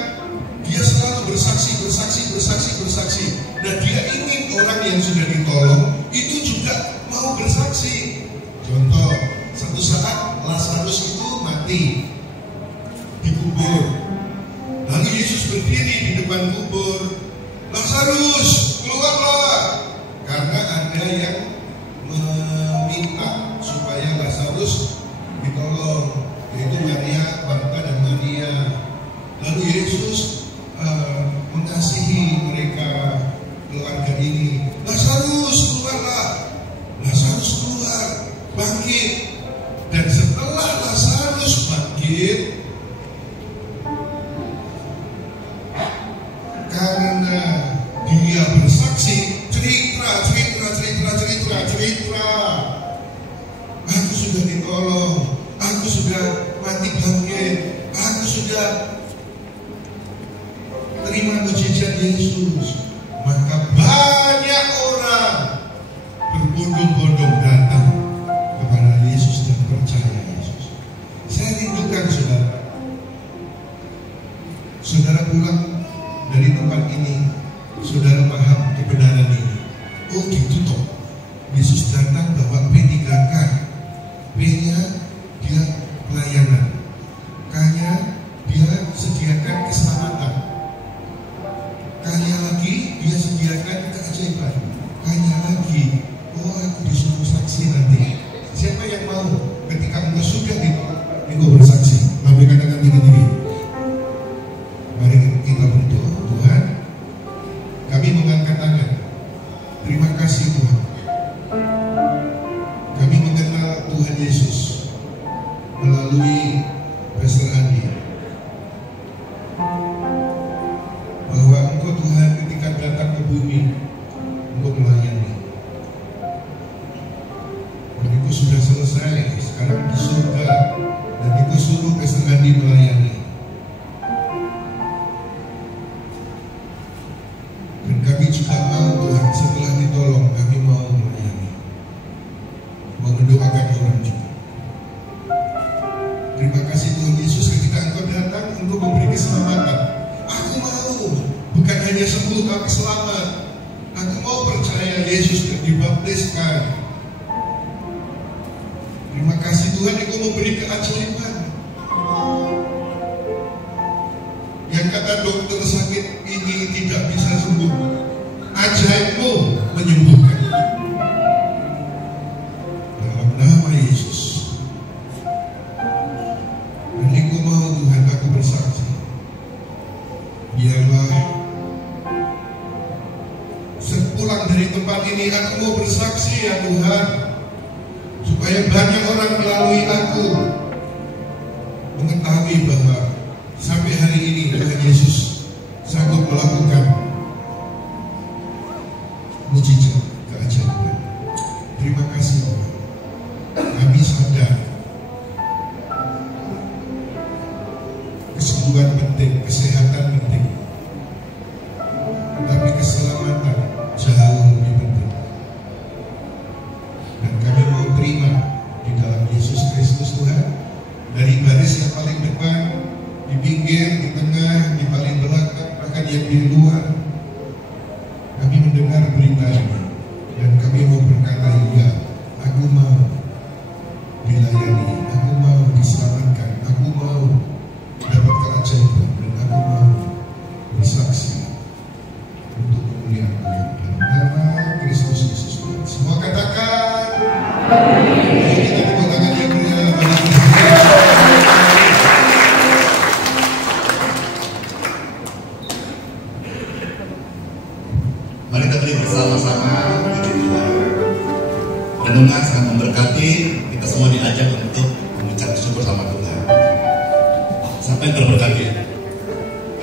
dia selalu bersaksi. Dan dia ingin orang yang sudah ditolong itu juga mau bersaksi. Contoh, satu saat Lazarus itu mati, dikubur. Lalu Yesus berdiri di depan kubur. Lazarus, keluarlah. Karena ada yang meminta supaya Lazarus ditolong, yaitu Maria, Marta dan Maria. Lalu Yesus mengasihi mereka, keluarga ini. Lazarus, keluarlah. Lazarus keluar, bangkit. Dan setelah Lazarus bangkit, karena dia bersaksi, cerita. Aku sudah ditolong, aku sudah mati bangkit, aku sudah terima mujizat Yesus. Maka banyak orang berbondong-bondong datang kepada Yesus dan percaya Yesus. Saya rindukan saudara pulang dari tempat ini, saudara paham kebenaran ini. Oh gitu toh, Yesus datang bawa P3K. P-nya dia pelayanan, K-nya dia sediakan keselamatan, K-nya lagi sudah selesai, sekarang di surga, dan Engkau suruh Pastor Andi melayani. Dan kami juga mau Tuhan, setelah ditolong kami mau melayani, mau mendoakan orang juga. Terima kasih Tuhan Yesus ketika Engkau datang untuk memberi keselamatan. Aku mau, bukan hanya sembuh tapi selamat. Aku mau percaya Yesus dan dibaptiskan. Terima kasih Tuhan, Engkau memberi keajaiban. Yang kata dokter sakit ini tidak bisa sembuh, ajaib-Mu menyembuhkan. Dalam nama Yesus. Dan Engkau mau Tuhan, aku bersaksi. Biarlah sepulang dari tempat ini aku mau bersaksi ya Tuhan, supaya banyak orang melalui aku mengetahui bahwa sampai hari ini Tuhan Yesus sanggup melakukan mujizat keajaiban. Terima kasih Tuhan. Kami sadar kesembuhan penting, kesehatan penting, tapi keselamatan jauh lebih penting. Dan kami mau terima di dalam Yesus Kristus Tuhan, dari baris yang paling depan, di pinggir, di tengah, di paling belakang, bahkan yang di luar. Kami mendengar berita ini dan kami mau berkata, ya, aku mau dilayani, aku mau diselamatkan, aku mau dapat keajaiban, dan aku mau bersaksi untuk kemuliaan Tuhan. Dalam nama Kristus Yesus Tuhan. Semua katakan amin. Kita tepuk tangan yang mulia bagi Kristus. Mari kita beri bersama-sama puji Tuhan. Renungan sangat memberkati. Kita semua diajak untuk mengucap syukur sama Tuhan. Siapa yang terberkati?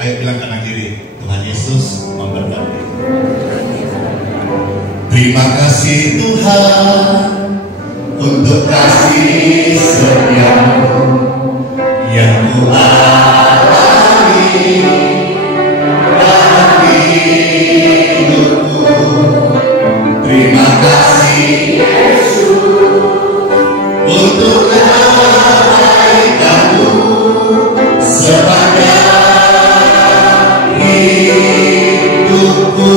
Ayo bilang kanan kiri, Tuhan Yesus memberkati. Terima kasih Tuhan untuk kasih setia-Mu yang Ku alami dalam hidupku. Terima kasih Yesus untuk kebaikan-Mu sepanjang hidupku.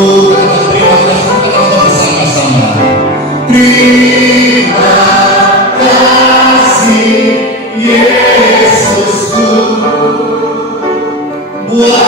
Terima kasih bersama-sama. Terima kasih Yesusku buat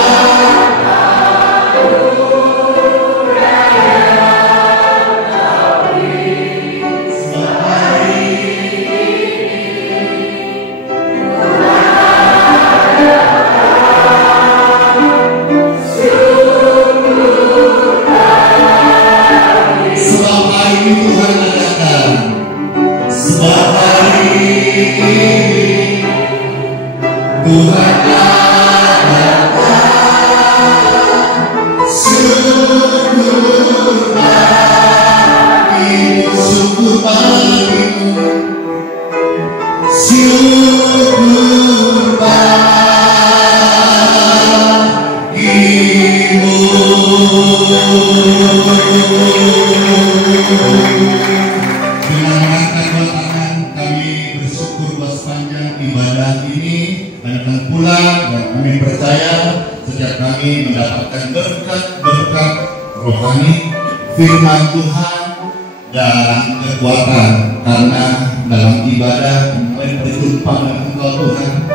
firman Tuhan dan kekuatan, karena dalam ibadah mereka berjumpa dengan Engkau Tuhan,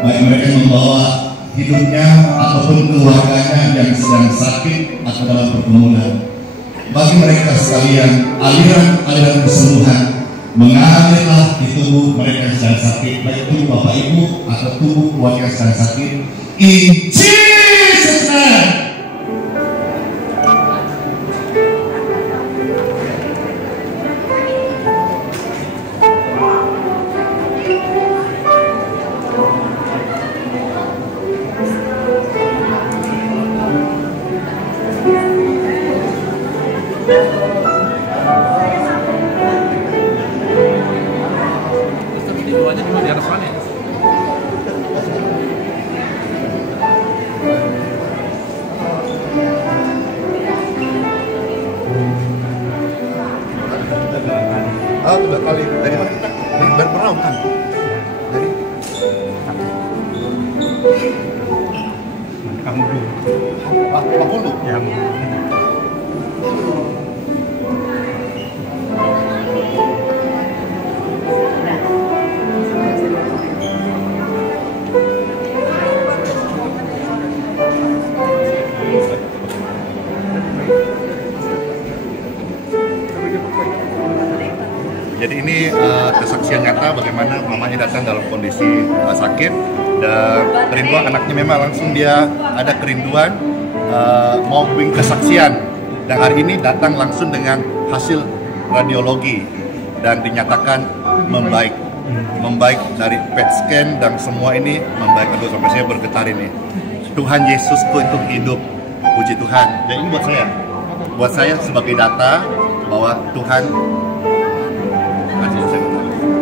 baik mereka membawa hidupnya ataupun keluarganya yang sedang sakit atau dalam pergumulan. Bagi mereka sekalian, aliran kesembuhan mengalirlah di tubuh mereka yang sedang sakit, baik itu Bapak Ibu atau tubuh keluarga yang sedang sakit. In Jesus' name. aja cuma di atas sana ya. Oh, 2 kali. Dari mana kita? Dari Berperau kan? Dari Kamu dulu. Pak Hulu. Yang Jadi ini kesaksian nyata bagaimana mamanya datang dalam kondisi sakit dan kerinduan anaknya, memang langsung dia ada kerinduan mau bikin kesaksian, dan hari ini datang langsung dengan hasil radiologi dan dinyatakan membaik dari PET scan dan semua ini membaik. Aduh, sampai saya bergetar ini. Tuhan Yesus itu hidup, puji Tuhan. Dan ini buat saya sebagai data bahwa Tuhan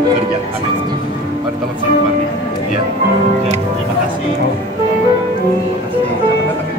kerja. Amin. Mari tolong simpan nih. Ya. Terima kasih. Terima kasih. Kapan datang ya?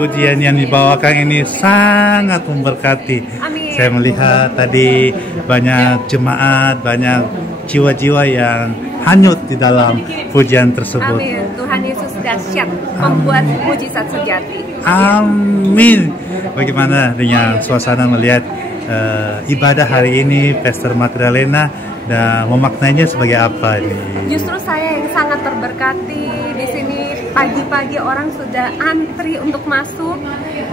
Pujian yang dibawakan ini sangat memberkati. Amin. Saya melihat tadi banyak jemaat, banyak jiwa-jiwa yang hanyut di dalam pujian tersebut. Amin. Tuhan Yesus dahsyat, membuat mujizat sejati. Amin. Bagaimana dengan suasana melihat ibadah hari ini, Pastor Magdalena, dan memaknainya sebagai apa ini? Justru saya yang sangat terberkati di sini. Pagi-pagi orang sudah antri untuk masuk.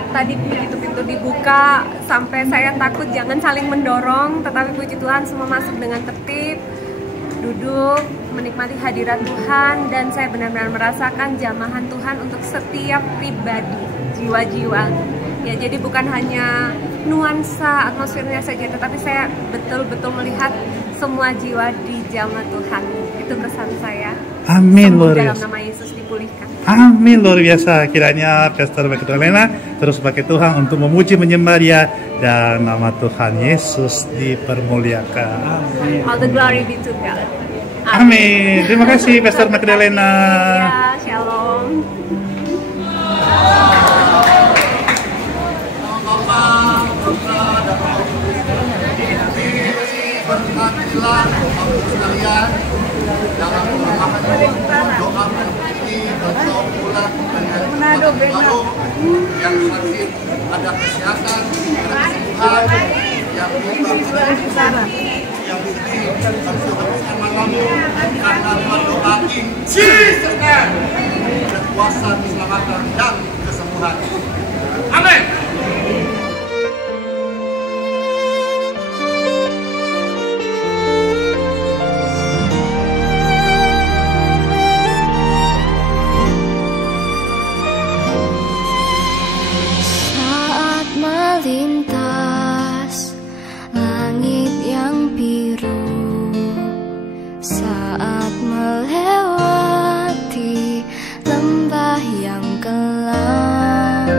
Tadi begitu pintu dibuka, sampai saya takut jangan saling mendorong. Tetapi puji Tuhan semua masuk dengan tertib, duduk, menikmati hadirat Tuhan. Dan saya benar-benar merasakan jamahan Tuhan untuk setiap pribadi, jiwa-jiwa. Ya, jadi bukan hanya nuansa atmosfernya saja, tetapi saya betul-betul melihat semua jiwa di jamaah Tuhan. Itu kesan saya. Amin, luar biasa. Dalam nama Yesus dipulihkan. Amin, luar biasa. Kiranya Pastor Magdalena terus pakai Tuhan untuk memuji menyembah Dia dan nama Tuhan Yesus dipermuliakan. All the glory be to God. Amin. Terima kasih Pastor Magdalena. Ya, shalom. Berkatilah sekalian dalam doakan ini berdoa pula dengan yang sakit ada kesehatan, ada kesembuhan, yang yang sedih bersama kamu karena berdoa Injil dan kuasa keselamatan dan kesembuhan. Amin. Melintas langit yang biru, saat melewati lembah yang kelam,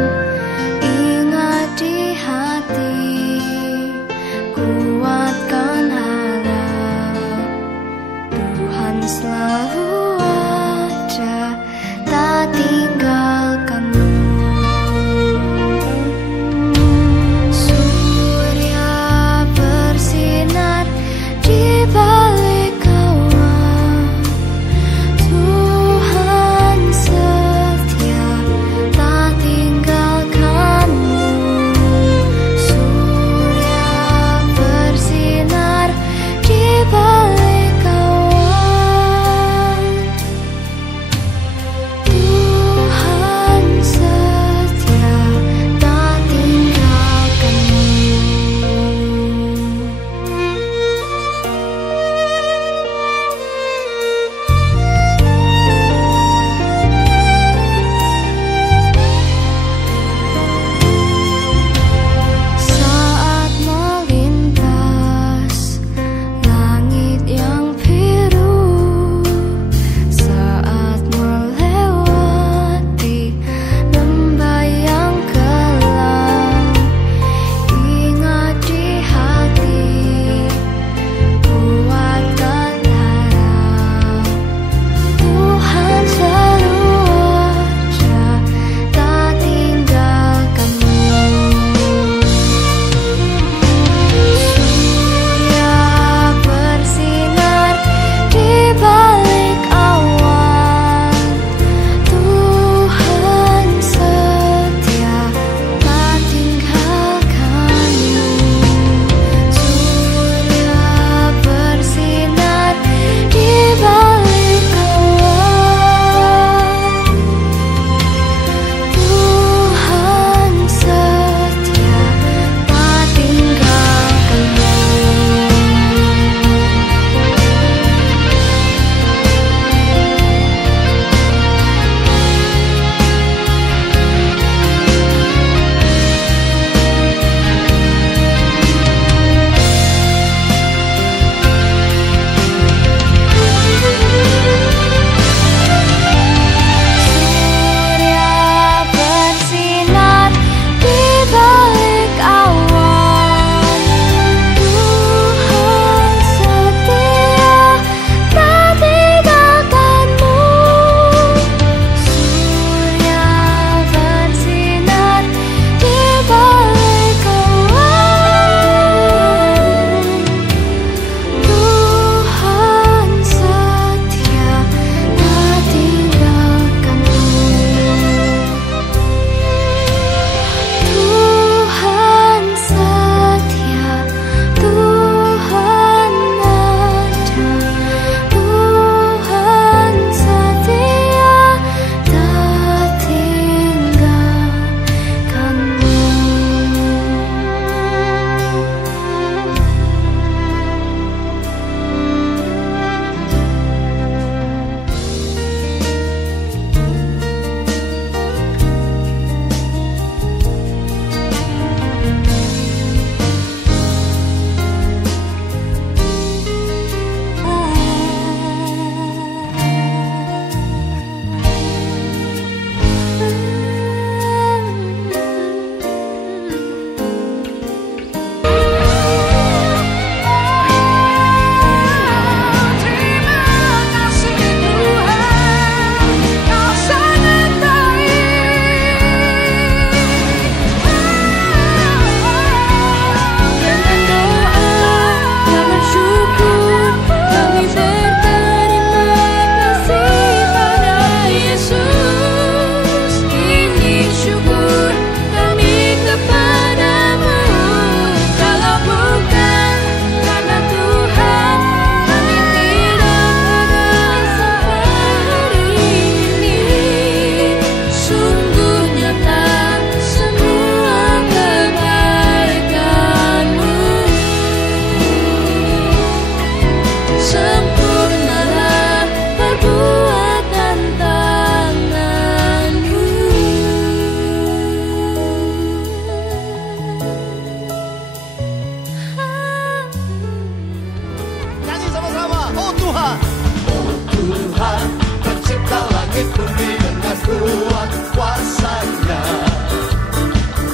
bumi dengan kuat kuasanya.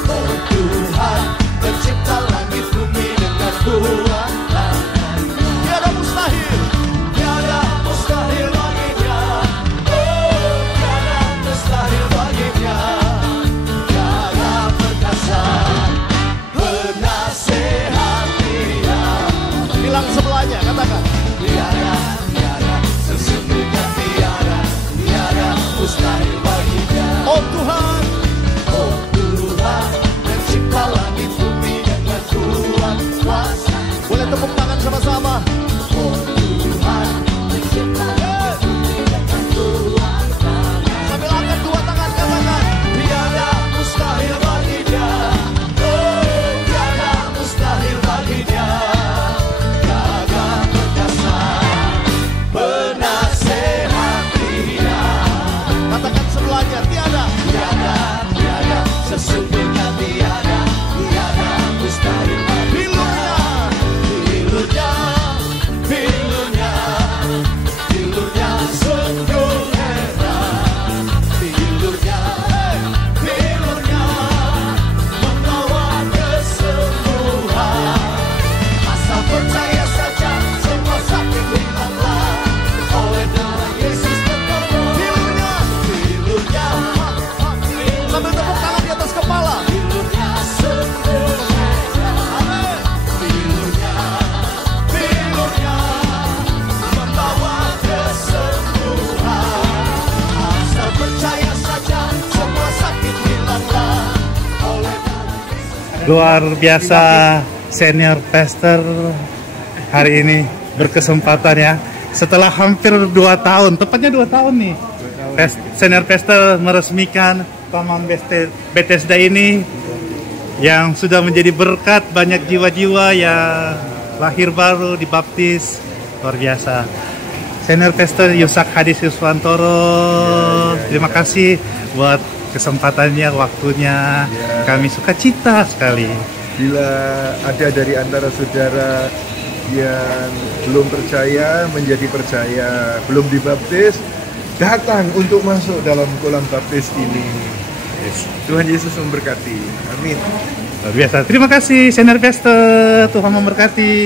Oh Tuhan, pencipta langit bumi dengan kuat tangannya. Tiada mustahil, tiada mustahil baginya. Oh, tiada mustahil baginya. Tiada perkasa, penasehat Dia. Bilang sebelahnya, katakan. Tiada, tiada, sesungguhnya tiada, tiada mustahil baginya. Oh Tuhan, oh Tuhan, pencipta langit bumi dengan kuat kuasa. Boleh tepuk tangan sama-sama. Oh Tuhan, pencipta langit bumi dengan kuat kuasa. Sambil angkat dua tangan, katakan. Tiada mustahil baginya. Oh, tiada mustahil baginya. Tiada perkasa, penasehat Dia. Katakan sebelahnya, tiada, tiada, tiada, sesungguhnya tiada, tiada mustahil baginya. Pilunya, pilunya, pilunya sungguh hebat. Pilunya, pilunya membawa kesembuhan. Asal percaya saja, semua sakit hilanglah. Oleh darah Yesus tertolong. Pilunya, pilunya, sambil tepuk tangan di atas kepala. Pilunya sungguh hebat. Amin. Pilunya, pilunya membawa kesembuhan. Asal percaya saja, semua sakit hilanglah. Oleh darah Yesus. Luar biasa senior pastor hari ini berkesempatan ya. Setelah hampir 2 tahun, tepatnya 2 tahun nih, senior pastor meresmikan Taman Bethesda ini yang sudah menjadi berkat banyak jiwa-jiwa yang lahir baru, dibaptis. Luar biasa. Senior pastor Yusak Hadis Yuswantoro, terima kasih buat kesempatannya, waktunya. Kami sukacita sekali. Bila ada dari antara saudara yang belum percaya menjadi percaya, belum dibaptis, datang untuk masuk dalam kolam baptis ini. Tuhan Yesus memberkati. Amin. Luar biasa. Terima kasih senior pastor. Tuhan memberkati.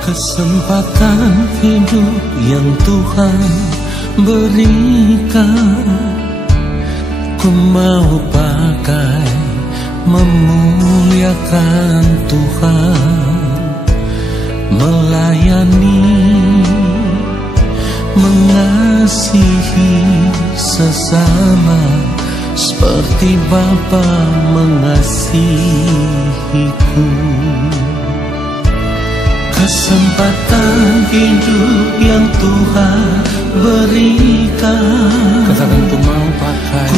Kesempatan hidup yang Tuhan berikan, ku mau pakai memuliakan Tuhan, melayani, mengasihi sesama seperti Bapa mengasihiku. Kesempatan hidup yang Tuhan berikan, katakan ku mau pakai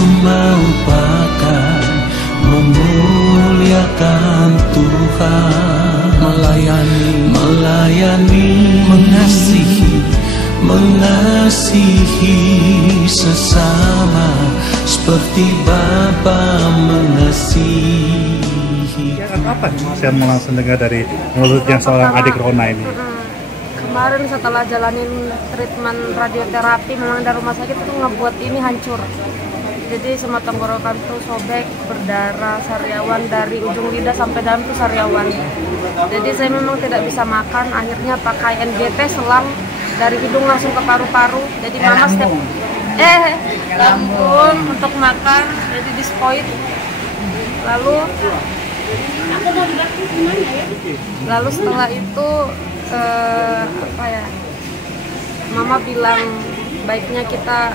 memuliakan Tuhan, melayani, mengasihi sesama seperti Bapa mengasihi. Kapan saya mau langsung dengar dari mulutnya seorang adik Rona ini? Kemarin setelah jalanin treatment radioterapi, memang dari rumah sakit itu ngebuat ini hancur. Jadi semua tenggorokan tuh sobek, berdarah, sariawan dari ujung lidah sampai dalam tuh sariawan. Jadi saya memang tidak bisa makan, akhirnya pakai NGT selang dari hidung langsung ke paru-paru. Jadi mama setiap lambung untuk makan, jadi dispoid. Lalu setelah itu mama bilang baiknya kita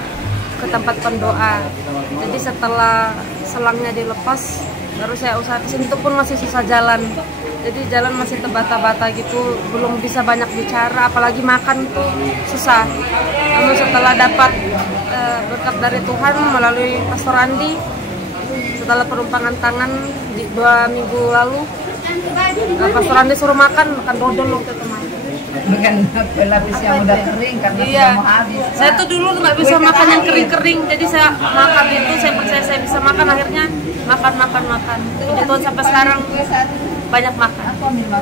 ke tempat pendoa. Jadi setelah selangnya dilepas, Baru saya usaha kesini itu pun masih susah jalan. Jadi jalan masih terbata-bata gitu, belum bisa banyak bicara, apalagi makan tuh susah. Namun setelah dapat berkat dari Tuhan melalui Pastor Andi, setelah perumpangan tangan di 2 minggu lalu, Pastor Andi suruh makan dodol waktu itu. Bukan pelapis yang udah kering karena iya, sudah mau habis. Saya tuh dulu nggak bisa makan yang kering-kering, jadi saya makan itu, saya percaya saya bisa makan, akhirnya makan. Puji Tuhan sampai sekarang banyak makan.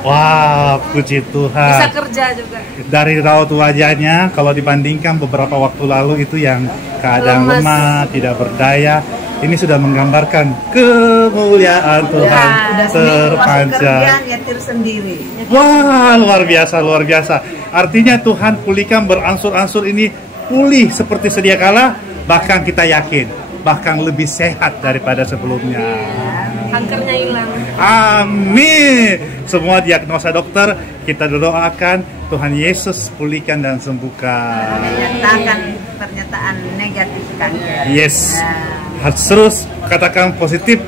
Wah, puji Tuhan. Bisa kerja juga. Dari raut wajahnya, kalau dibandingkan beberapa waktu lalu itu yang keadaan lemah, tidak berdaya, ini sudah menggambarkan kemuliaan Tuhan terpanjang. Nyetir sendiri. Wah, luar biasa. Artinya Tuhan pulihkan beransur-ansur ini pulih seperti sedia kala, bahkan kita yakin, bahkan lebih sehat daripada sebelumnya. Kankernya hilang. Amin. Semua diagnosa dokter kita doakan Tuhan Yesus pulihkan dan sembuhkan. Menyatakan pernyataan negatif kanker. Yes. Harus terus katakan positif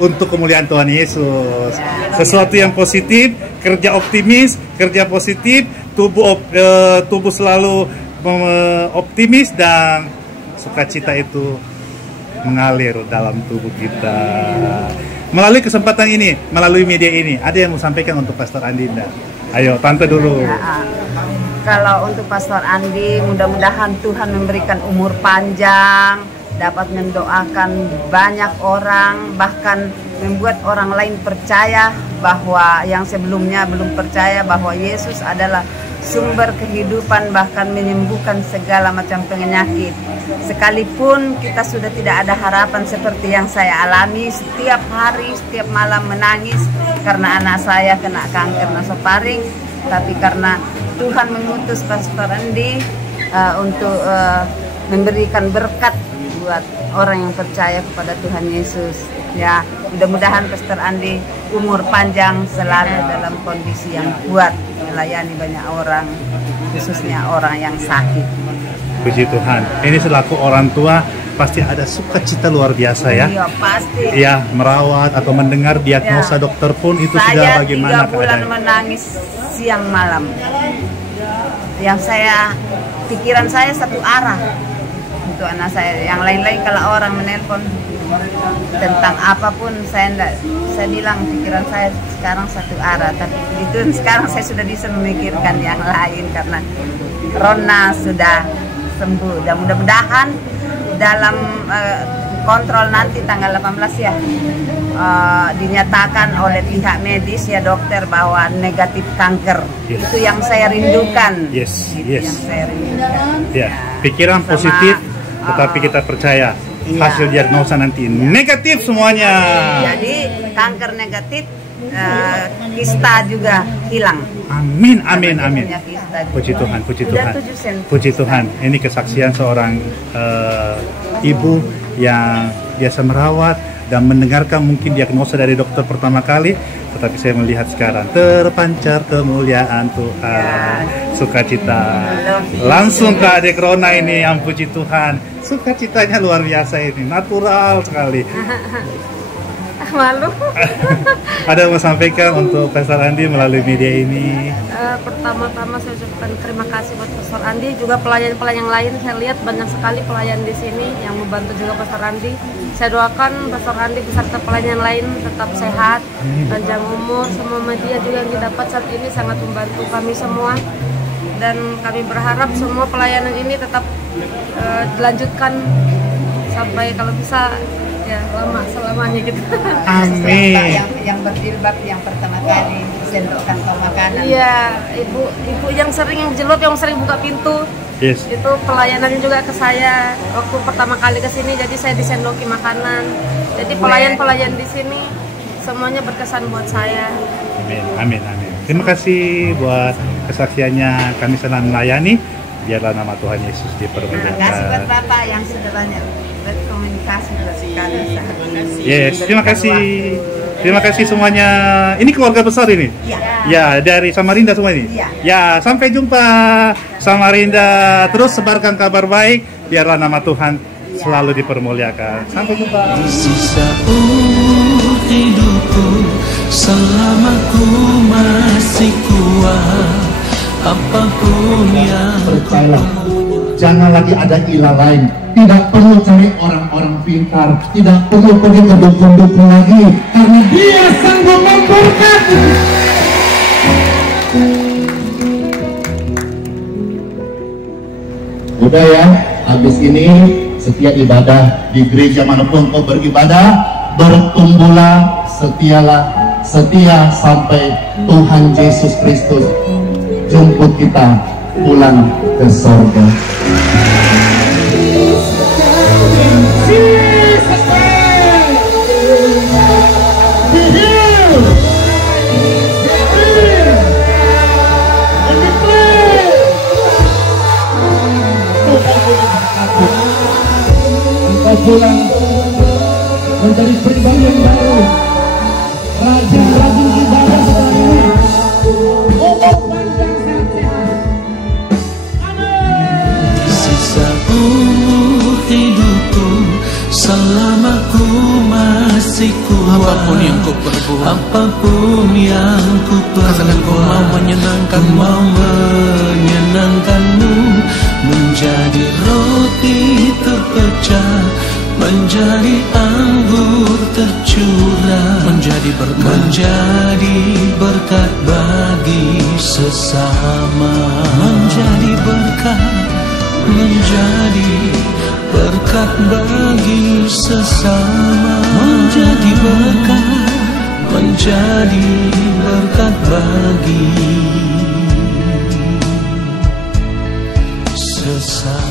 untuk kemuliaan Tuhan Yesus. Sesuatu yang positif, kerja optimis, kerja positif, tubuh selalu optimis dan sukacita itu mengalir dalam tubuh kita. Melalui kesempatan ini, melalui media ini, ada yang mau sampaikan untuk Pastor Andinda? Ayo, Tante dulu. Kalau untuk Pastor Andi, mudah-mudahan Tuhan memberikan umur panjang, dapat mendoakan banyak orang, bahkan membuat orang lain percaya bahwa yang sebelumnya belum percaya bahwa Yesus adalah sumber kehidupan, bahkan menyembuhkan segala macam penyakit. Sekalipun kita sudah tidak ada harapan seperti yang saya alami, setiap hari, setiap malam menangis karena anak saya kena kanker nasofaring, tapi karena Tuhan mengutus Pastor Andi untuk memberikan berkat buat orang yang percaya kepada Tuhan Yesus. Ya, mudah-mudahan Pastor Andi umur panjang, selalu dalam kondisi yang kuat, melayani banyak orang, khususnya orang yang sakit. Puji Tuhan. Ini selaku orang tua pasti ada sukacita luar biasa ya. Iya, pasti. Iya, merawat atau mendengar diagnosa dokter pun itu sudah bagaimana keadaan. Saya 3 bulan menangis siang malam. Yang pikiran saya satu arah untuk anak saya. Yang lain-lain kalau orang menelpon tentang apapun, saya bilang pikiran saya sekarang satu arah. Tapi itu sekarang saya sudah bisa memikirkan yang lain karena Rona sudah sembuh. Dan mudah-mudahan dalam kontrol nanti tanggal 18 ya, dinyatakan oleh pihak medis ya dokter bahwa negatif kanker. Yes. Itu yang saya rindukan. Yes, Itu yang saya rindukan. Ya, pikiran positif, tetapi kita percaya hasil diagnosa nanti negatif semuanya. Jadi kanker negatif, kista juga hilang. Amin. Puji Tuhan. Puji Tuhan. Ini kesaksian seorang ibu yang biasa merawat dan mendengarkan mungkin diagnosa dari dokter pertama kali, tetapi saya melihat sekarang terpancar kemuliaan Tuhan, sukacita. Langsung ke adik Rona ini yang puji Tuhan, sukacitanya luar biasa ini, natural sekali. Malu. Ada yang mau sampaikan untuk Pastor Andi melalui media ini? Pertama-tama saya ucapkan terima kasih buat Pastor Andi, juga pelayan-pelayan yang lain. Saya lihat banyak sekali pelayan di sini yang membantu juga Pastor Andi. Saya doakan Pastor Andi beserta pelayan yang lain tetap sehat, panjang umur. Semua media juga yang didapat saat ini sangat membantu kami semua. Dan kami berharap semua pelayanan ini tetap dilanjutkan sampai kalau bisa ya lama selamanya gitu. Amin. Yang berjilbab yang pertama kali sendok kantong makanan. Iya, ibu yang sering jilbab, yang sering buka pintu. Yes. Itu pelayanannya juga ke saya waktu pertama kali ke sini, jadi saya disendoki makanan. Jadi pelayan-pelayan di sini semuanya berkesan buat saya. Amin. Terima kasih buat kesaksiannya, kami senang melayani. Biarlah nama Tuhan Yesus dipermuliakan. Terima kasih buat Bapak yang sudah banyak berkomunikasi sekali. Yes, terima kasih semuanya. Ini keluarga besar ini? Ya, dari Samarinda semua ini? Ya, sampai jumpa Samarinda. Terus sebarkan kabar baik, biarlah nama Tuhan selalu dipermuliakan. Sampai jumpa. Sisa hidupku selama ku masih kuat, apapun yang percayalah, jangan lagi ada ilah lain. Tidak perlu cari orang-orang pintar, tidak perlu pergi ke dukun-dukun lagi, karena Dia sanggup memberkati. Udah ya, habis ini setiap ibadah di gereja manapun kau beribadah, bertumbuhlah, setia sampai Tuhan Yesus Kristus jemput kita pulang ke sorga. Engkau pulang menjadi pribadi yang baru, rajin ibadah setelah ini. Umur panjang sehat-sehat. sisa umur hidupku selama ku masih kuat, apapun yang ku perbuat, ku mau menyenangkanmu, menjadi roti terpecah, menjadi anggur tercurah, menjadi berkat bagi sesama, menjadi berkat bagi sesama, menjadi berkat bagi sesama.